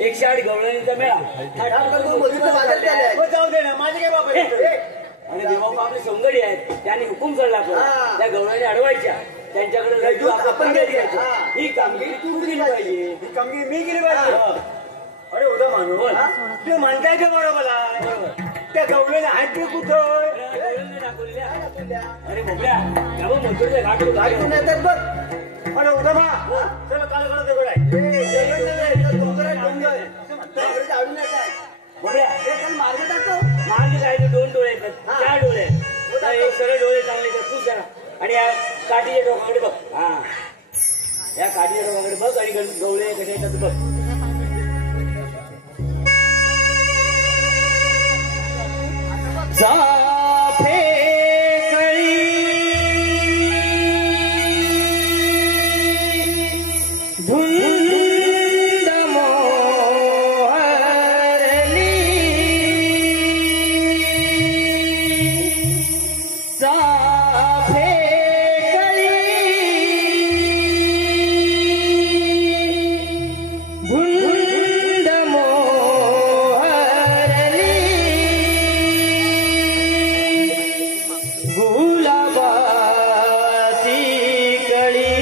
108 गवळणीचा मेळा. मधुरचं बाजार झालंय. हो, जाऊ दे ना, माझे काय बाबा येतोय? आणि देवा आपले सोंगडी आहेत त्यांनी हुकूम चढला आपला हा. त्या गवळणी अडवायच्या त्यांच्याकडे लड्डू आपण आपण घ्यायचं. द्यायचं. हा. ही कामगिरी तू केली पाहिजे. ही कामगिरी मी केली पाहिजे. अरे उद्या मानू बोल. ते म्हणताय ते बरोबर आहे. त्या गवलेल्या आहेत ते कुठं? गवळणी दाखवलेल्या. अरे मोकळ्या त्यामुळे मोठे घाट होत आहे. ऐकून येतात बघ अरे उद्या मा चला काल करत दगड आहे. डोंगर आहे, डोंगर. त्यावेळेस आडून येतात. मोकळ्या हे त्याला मार्ग टाकतो. मागे काय 2 डोळे आहेत 4 डोळे आहेत. तर एक सरळ डोळे चांगले तर तू करा आणि या काठीच्या डोक्याकडे बघ. हा या काठीच्या डोक्याकडे बघ आणि गवळे कसे येतात बघ. चाफे धुंद मोहरली चाफे धुंद मोहरली गुलाबाची कळी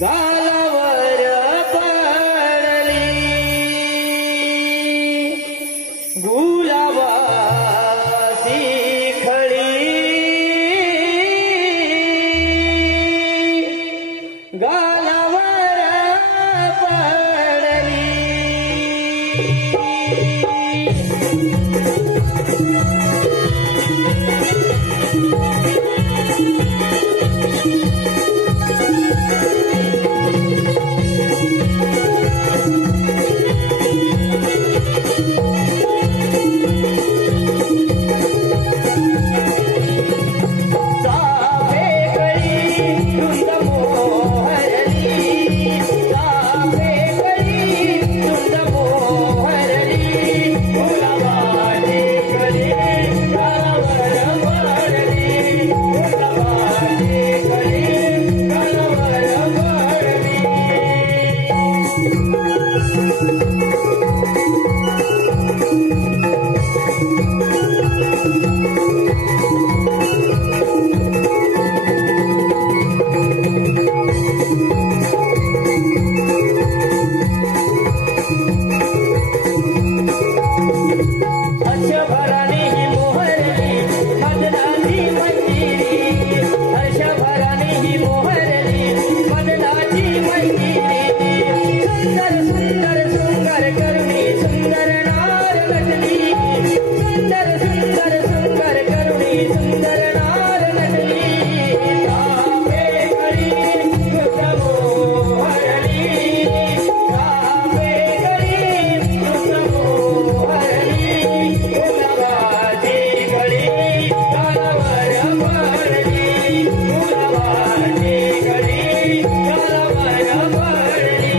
गालावर पडली गुलाबाची खळी गालावर पडली. चाफे कळी धुंद मोहरली चाफे कळी धुंद मोहरली गुलाबाची कळी गालावर पडली गुलाबाची कळी गालावर पडली. हर्षभराने ही मोहरली मदनाची मंदिरी हर्षभराने ही मोहरली मदनाची मंदिरी सुंदर सुंदर सुंदर करुणी सुंदर नार नटली सुंदर सुंदर सुंदर करुणी सुंदर नार नटली. चाफे कळी धुंद मोहरली चाफे कळी धुंद मोहरली गुलाबाची कळी गालावर पडली गुलाबाची कळी गालावर पडली.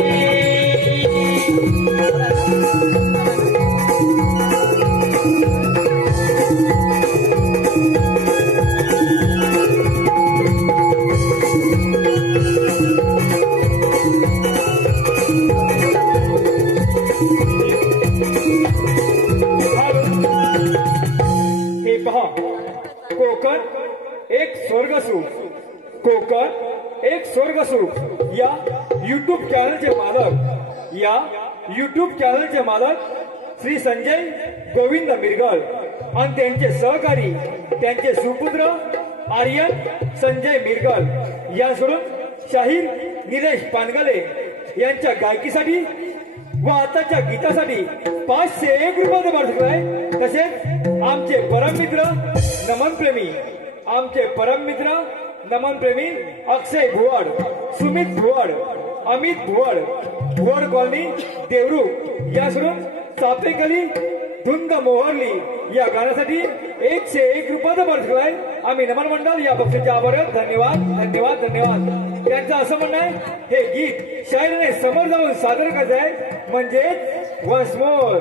हे पहा कोकण एक स्वर्गसुख कोकण एक स्वर्गसुख या युट्यूब चॅनलचे मालक श्री संजय गोविंद मिरगळ आणि त्यांचे सहकारी त्यांचे सुपुत्र आर्यन संजय मिरगळ यांसोबत शाहीर निलेश पानगले यांच्या गायकीसाठी व आताच्या गीतासाठी 501 रुपयाचा पाठवलाय. तसेच आमचे परममित्र नमन प्रेमी अक्षय भुवाड, सुमित भुवाड, अमित भुवाड, भुवाड कॉलनी देवरू यासरून चापेकली धुंद मोहरली या गाण्यासाठी 101 रुपयाचा पाठवलाय. आम्ही नमन मंडळ या पक्षाचे आभार. धन्यवाद. त्यांचं असं म्हणणं आहे, हे गीत शायरीने समोर जाऊन सादर करायचं आहे, म्हणजेच वन्स मोर.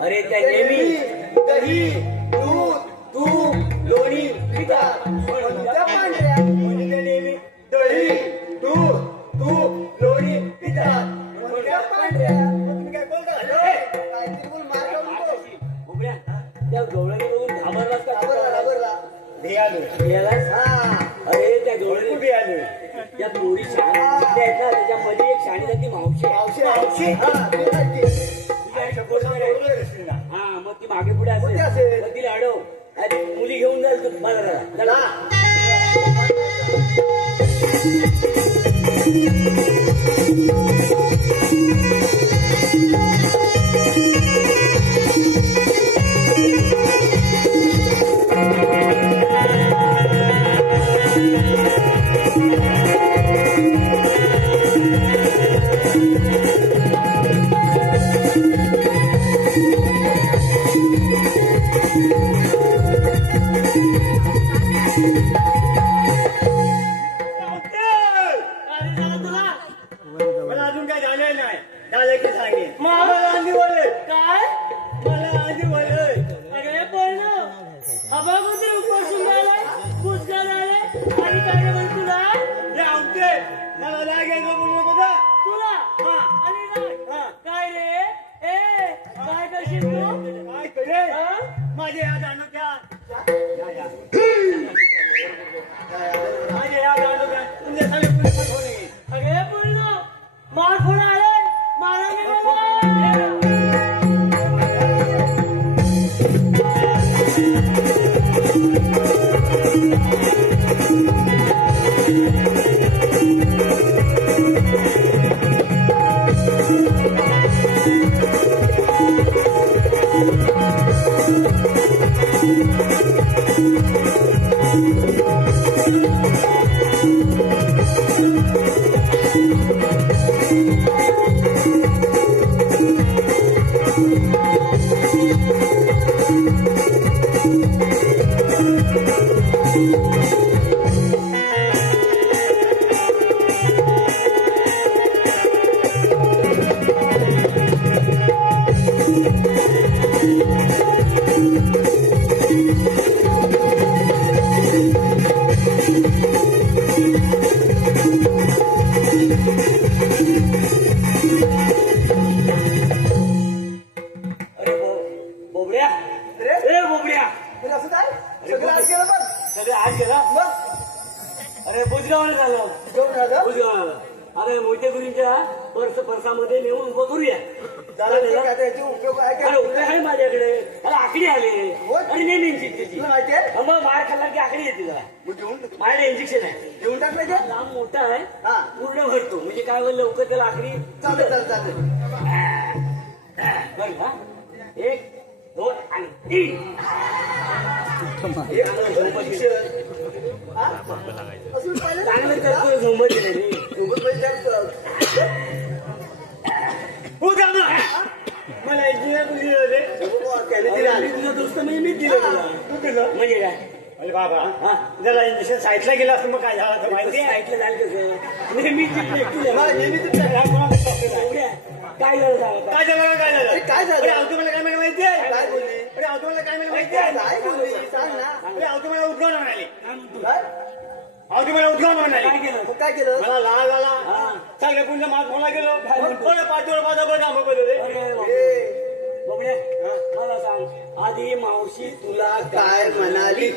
अरे त्या नेहमी दही दूध तूप लोणी पितात. नेहमी दही दूध तूप लोणी पितात. त्या गवळणी बघून घाबरलास का? अरे त्या गवळणी उभी आले. त्या दोरी शाणी आहेत ना, त्याच्यामध्ये एक शाणी जाती मावशी. हा मग ती मागे पुढे असेल, मग तिला अडव. अरे मुली घेऊन जाईल तू मला. म्हणजे असं काय सगळं आज गेलं बघ सगळं आज गेला मग अरे बुजगावला झालं जेवण झालं बुजगावला अरे मोठ्या गुरुंच्या परसामध्ये नेऊन उभं करूया दादा काय त्याचे उपयोग काय अरे उभे आहे माझ्याकडे अरे आकडी आले अरे नेहमी इंजेक्शन तुला माहिती आहे मग मार खाल्ला की आकडी येते जरा मग घेऊन माझ्याकडे इंजेक्शन आहे घेऊन टाक नाही ते? लांब मोठा आहे हा पूर्ण भरतो म्हणजे काय होईल लवकर त्याला आकडी चालेल बरं का 1 2 आणि 3 अजून पाहिलं चांगलं करतो झोंबत रे सोबत म्हणजे हो का मला इंजिनियर दिलं रे त्याने दिले आले तुझा दोस्त म्हणजे मीच दिलं तुला तू दिलं म्हणजे काय अरे बाबा हा जरा इंजेक्शन साईडला गेला असतं मग काय झालं असतं माहिती माहिती ऐकलं झालं कसं नेहमी नेहमी काय झालं सांगा काय झालं काय झालं अरे काय झालं? अरे अवतू मला काय म्हणाले माहिती आहे काय बोलली अरे अवतू मला काय म्हणाले माहिती आहे काय बोलली सांग ना अरे अवतू मला उद्गाव म्हणाले काय अवतू मला उद्गाव म्हणाले काय केलं मग काय केलं मला लाल आला चांगल्या पुढच्या माग मला गेलो थोडं 5 वर 5 वर काम बोलले ए, बघण्या मला सांग आधी मावशी तुला काय म्हणाली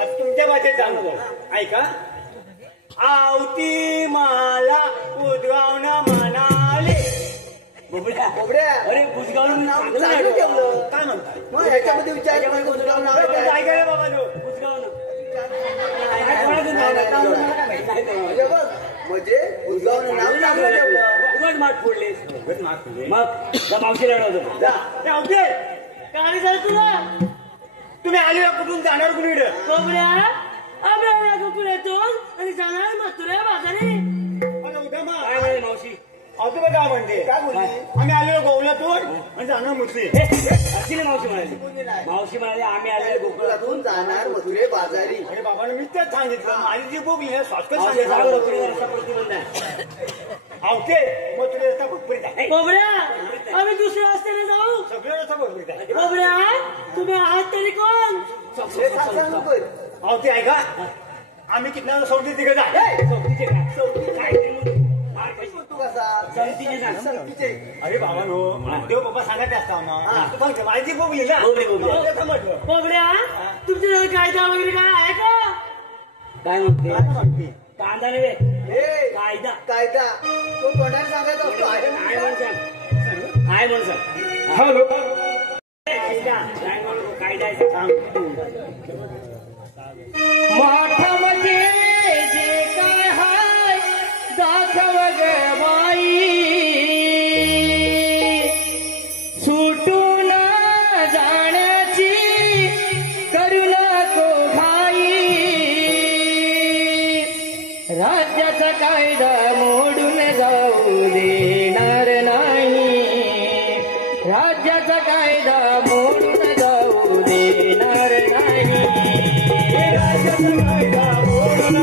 आज तुमच्या भाषेत सांगतो ऐका आवती मला उद्गावणं म्हणाले बघण्या बोबड्या अरे बुजगावून नाव चालू ठेवलं काय म्हणताय मग ह्याच्यामध्ये विचार करून तुझं नाव काय? ऐकायला बाबा तो बुजगावून म्हणजे बघ म्हणजे उद्गावनं नाव चांगलं ठेवलं उघड माठ फोडले मग त्या मावशीला रडवतो ओके काय झालं तुला तुम्ही आले कुठून जाणार कुणीकडे बघण्या आम्ही आल्या कुकुल्यातून आणि जाणार मथुरा बाजारी उद्या मग काय म्हणे मावशी अवतू काय म्हणते काय बोलली आम्ही आलेलो गोवल्यातून आणि जाणार मुसली अशी नाही मावशी म्हणाली मावशी म्हणाली आम्ही आले गोकुळातून जाणार मथुरे बाजारी अरे बाबाने मी तेच सांगितलं माझी जी बुक लिहिली स्वास्थ्य मावशी सांगितलं जागो रोकडी रस्ता प्रतिबंध आहे ओके मग तुला रस्ता भरपूर आहे बोबड्या आम्ही दुसऱ्या रस्त्याने जाऊ सगळे रस्ता भरपूर आहे बोबड्या तुम्ही आहात तरी कोण हे सांग नको ओके ऐका आम्ही कितना सोडते तिकडे जा चौकीचे काय मार पैसे तू कसा संगतीचे सांग संगतीचे अरे बाबा नो देव बाबा सांगत असता ना तू सांगते माझी बुक लिहिली ना बोबडे, बोबडे. हो, ते म्हटलं बोबड्या तुमच्या कायदा वगैरे काय आहे का काय म्हणते काय म्हणते कांदा नव्हे हे कायदा कायदा तो तोंडाने सांगायचा असतो आहे काय म्हणून म्हण सांग काय म्हण सांग हॅलो कायदा काय म्हणतो कायदा आहे सांग माठामध्ये जे काय हाय दाखव ग बाई सुटून जाण्याची करू नको घाई राज्याचा कायदा मोडून जाऊ देणार नाही राज्याचा कायदा मोडून जाऊ देणार नाही राज्याचा कायदा मोडून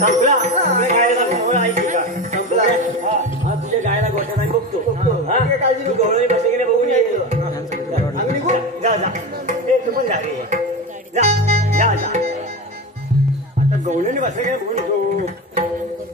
संपला आपल्या गायला संपला ऐक का संपला हा तुझ्या गायला गोठ्यात आणि बघतो हा काळजी तू गवळणी बसले की नाही बघून यायचं आम्ही निघू जा जा ए तू पण जा रे जा जा जा आता गवळणी बसले की नाही बघून येतो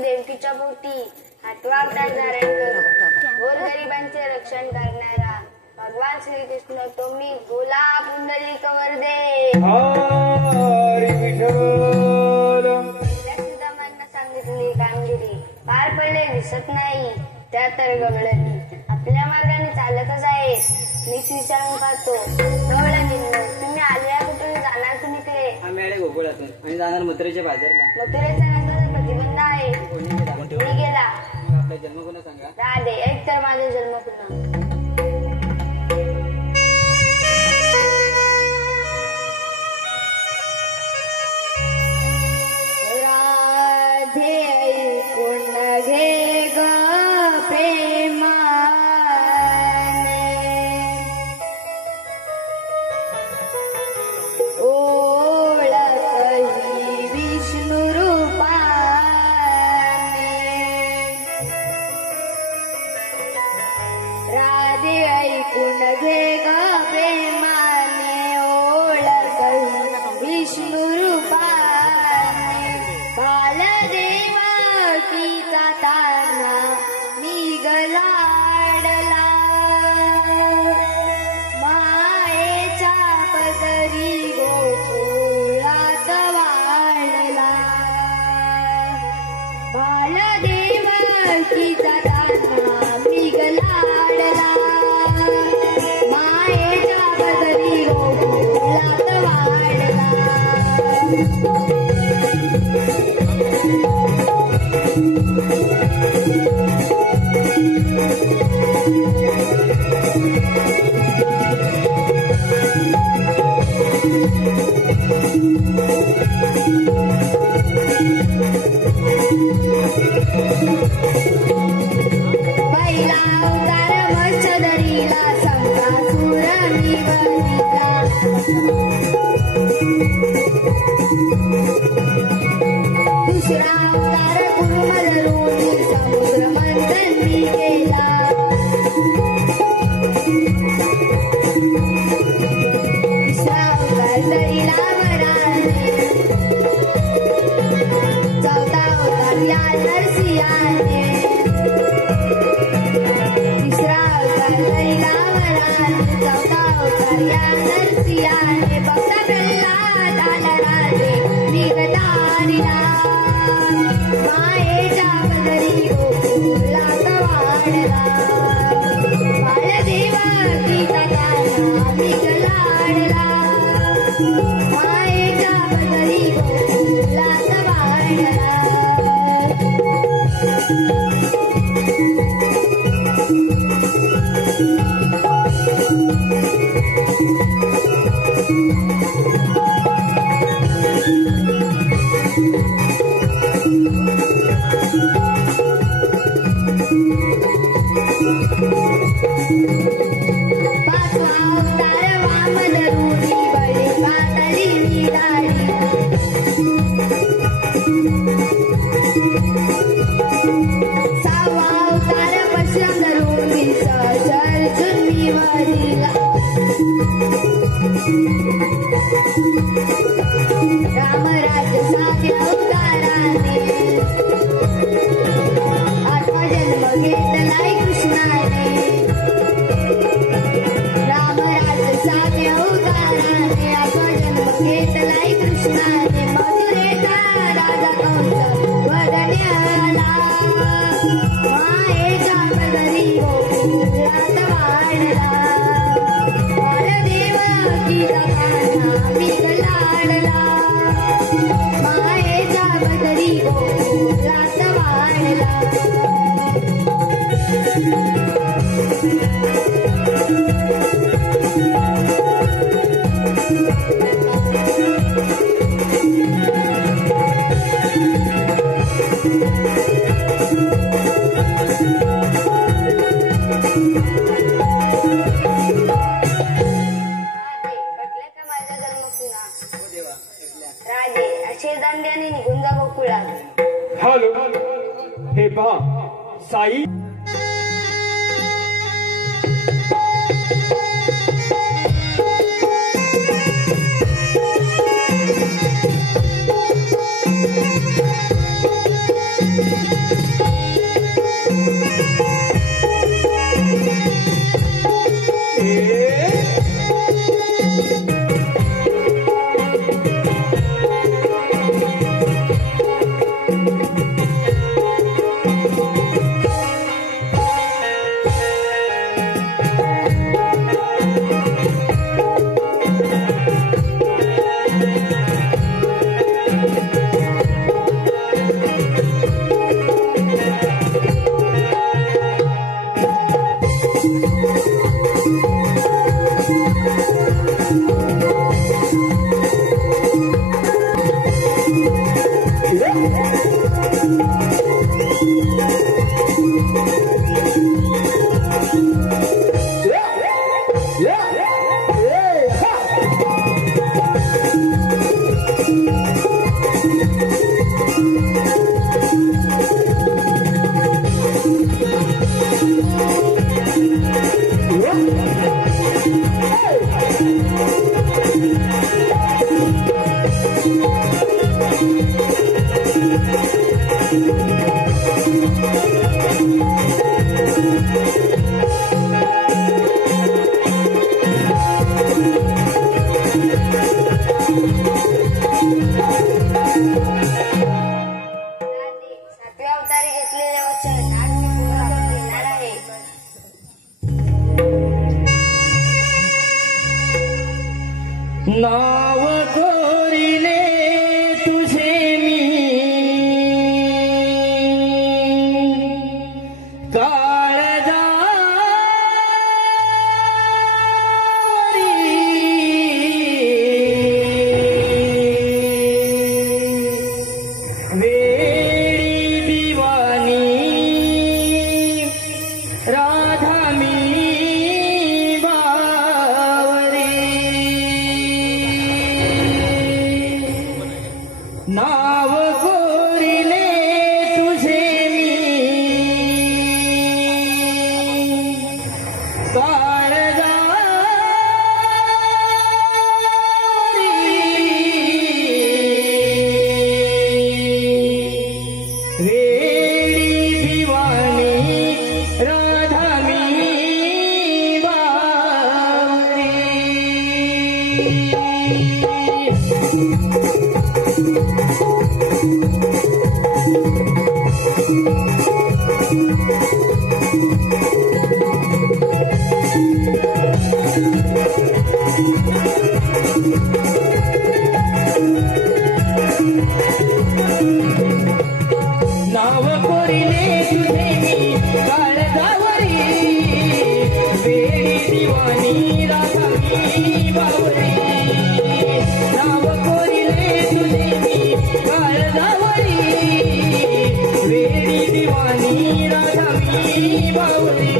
देवकीच्या पोटी हातवा नारायण करू गोरगरिबांचे रक्षण करणारा भगवान श्रीकृष्ण तुम्ही बोला पुंडलिक वरदे. सुदामांना सांगितली कामगिरी पार पडले दिसत नाही त्या तर गवळणी आपल्या मार्गाने चालतच आहे. मीच विचारून पाहतो गवळणी तुम्ही आल्या कुठून जाणार तुम्ही ते? आम्ही आले गोकुळातून आणि जाणार मथुरेच्या बाजारला. मथुरेचा नसलेला प्रतिबंध आहे. मी गेला आपला जन्म पुन्हा सांगा. राधे एक तर माझा जन्म पुन्हा मायेच्या बदरी नरसिंहाने भक्त प्रल्हादाला राजे निघतारिला मायेच्या पदरी गोकुळात वाढला बालदेवा गीता गायला निघलाडला मायेच्या पदरी गोकुळात वाढला पाचवा अवतार वामन रूपी बळी पातळी निघाली सहावा अवतार पश्चिम रूपी सहचर निवडला रामराज्य साध्य अवताराने आत्मजन्म घेतलाय कृष्णाने रामराज्य साध्य अवताराने आत्मजन्म घेतलाय कृष्णाने मथुरेचा राजा कंस वदन्याला मायेच्या पदरी गोकुळात वाढला बालदेव गीता गायला निघलाडला मायेच्या पदरी गोकुळात वाढला राजे असे दांड्याने निघून जा गोकुळात हॅलो हे पहा साई सातव्या अवतारी घेतलेले वचन आज मी पूर्ण घेणार आहे नाव कोरिले तुझे मी काळजावरी वेडी दिवानी राधा मी नाव कोरिले तुझे मी दिवाणी राधा मी बावरी नाव कोरिले तुझे मी काळजावरी वेडी दिवाणी राधा मी बावरी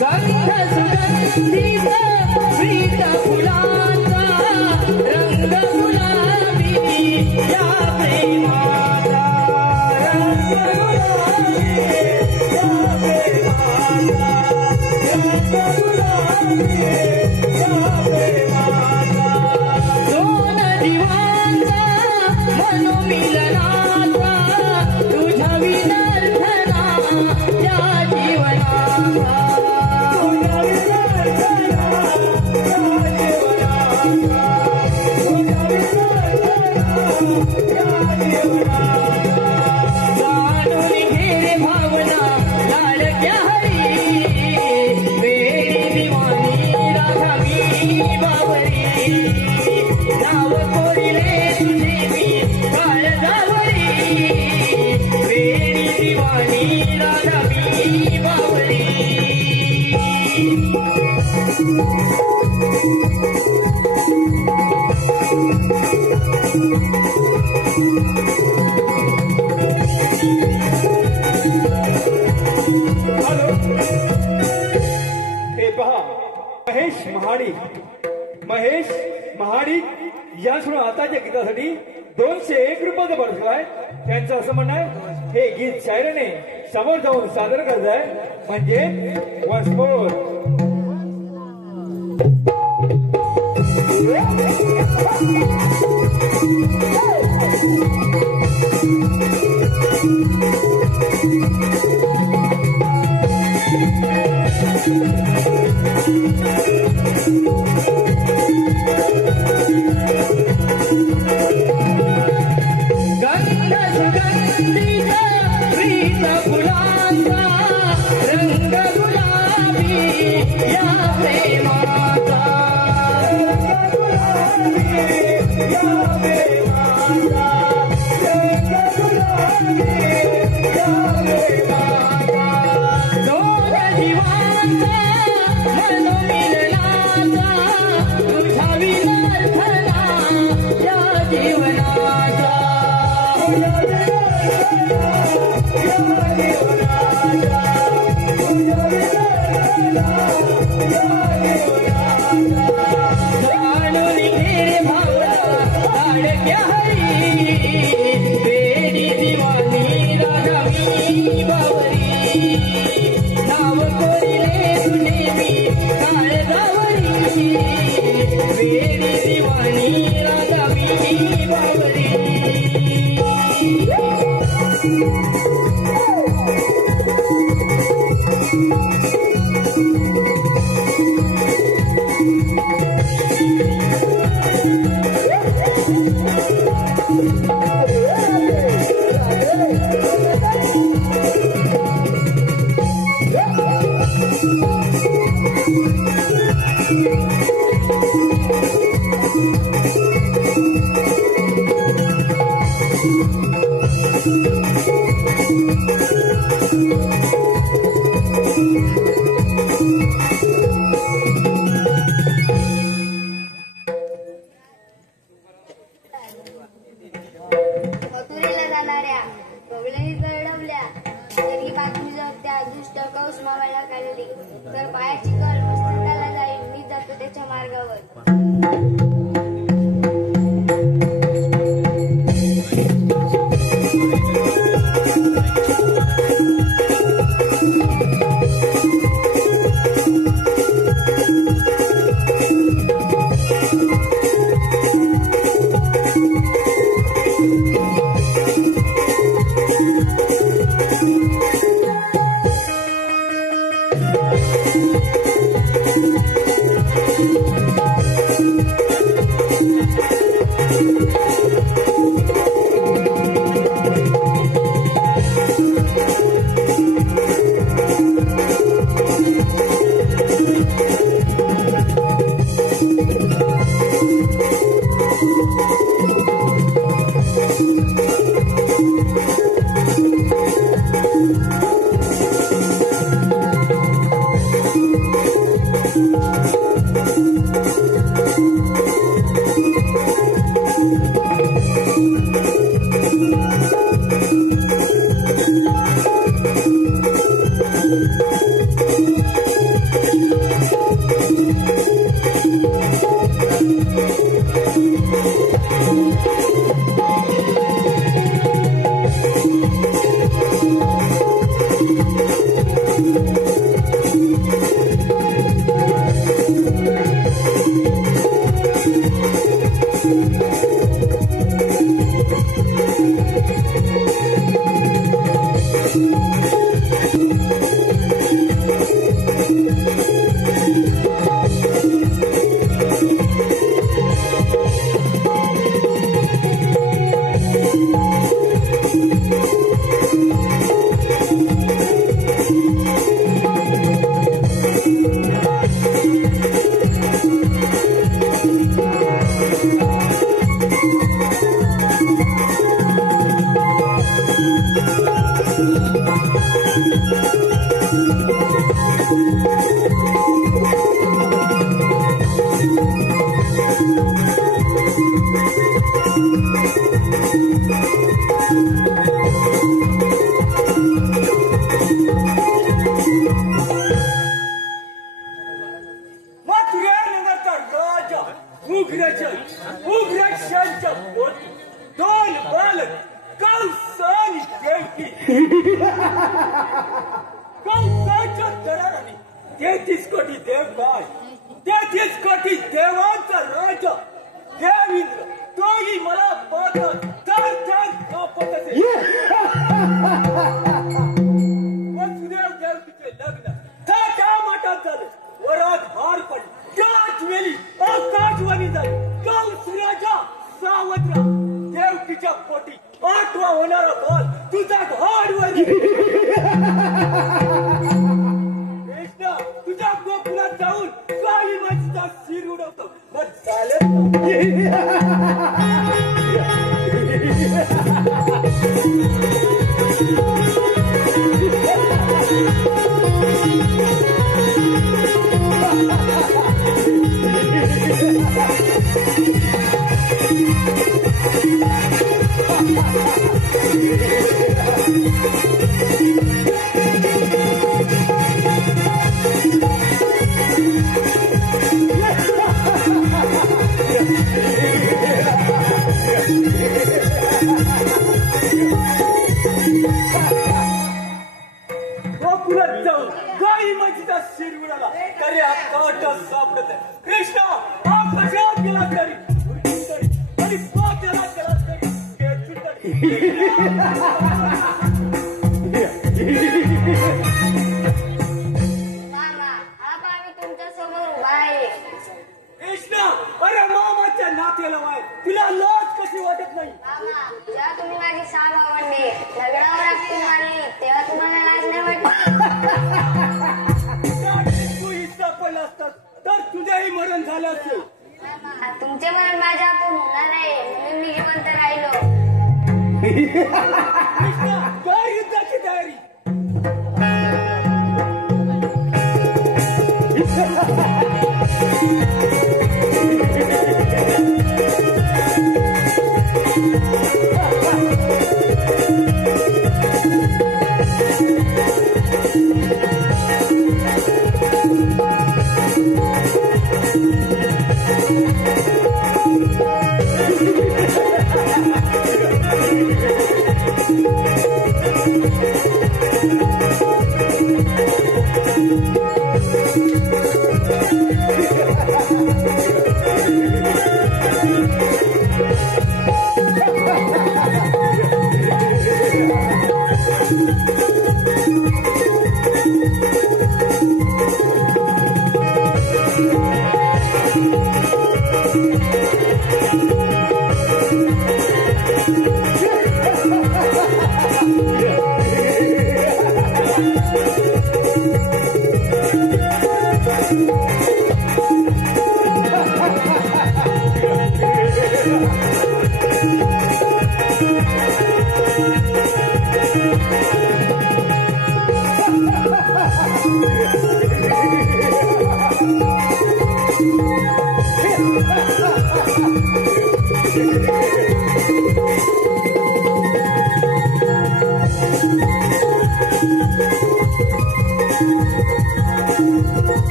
गंध सुगंधित प्रीत फुलांचा रंग गुलाबी या प्रेमाचा रंग गुलाबी या प्रेमाचा रंग गुलाबी या प्रेमाचा दोन जीवांचा मनोमिलनाचा तुझ्या विदर्शना या जीवनाचा महेश महाडिक याच आताच्या गीतासाठी 201 रुपयाचा पुरस्कार आहे. त्यांचं असं म्हणणं आहे हे गीत शायराने समोर जाऊन सादर करत आहे म्हणजे वसमोर गंध सुगंधित प्रीत फुलांचा रंग गुलाबी या प्रेमाचा रंग गुलाबी या प्रेमाचा रंग गुलाबी या प्रेमाचा दोन जीवांचा मनोमिलनाचा तुझ्या विदर्शना या जीवनाचा जाणून घे भावना लाडक्या हरी वेडी दिवाणी राधा मी बावरी नाव कोरिले तुझे मी काळजावरी वेडी दिवाणी राधा मी बावरी मथुरेला जाणाऱ्या बगलेनी दरडवल्या तरी बातमी जाऊ त्या दुष्ट कौस मावायला काढली तर पायाची कर मस्तकाला जाईल मी जातो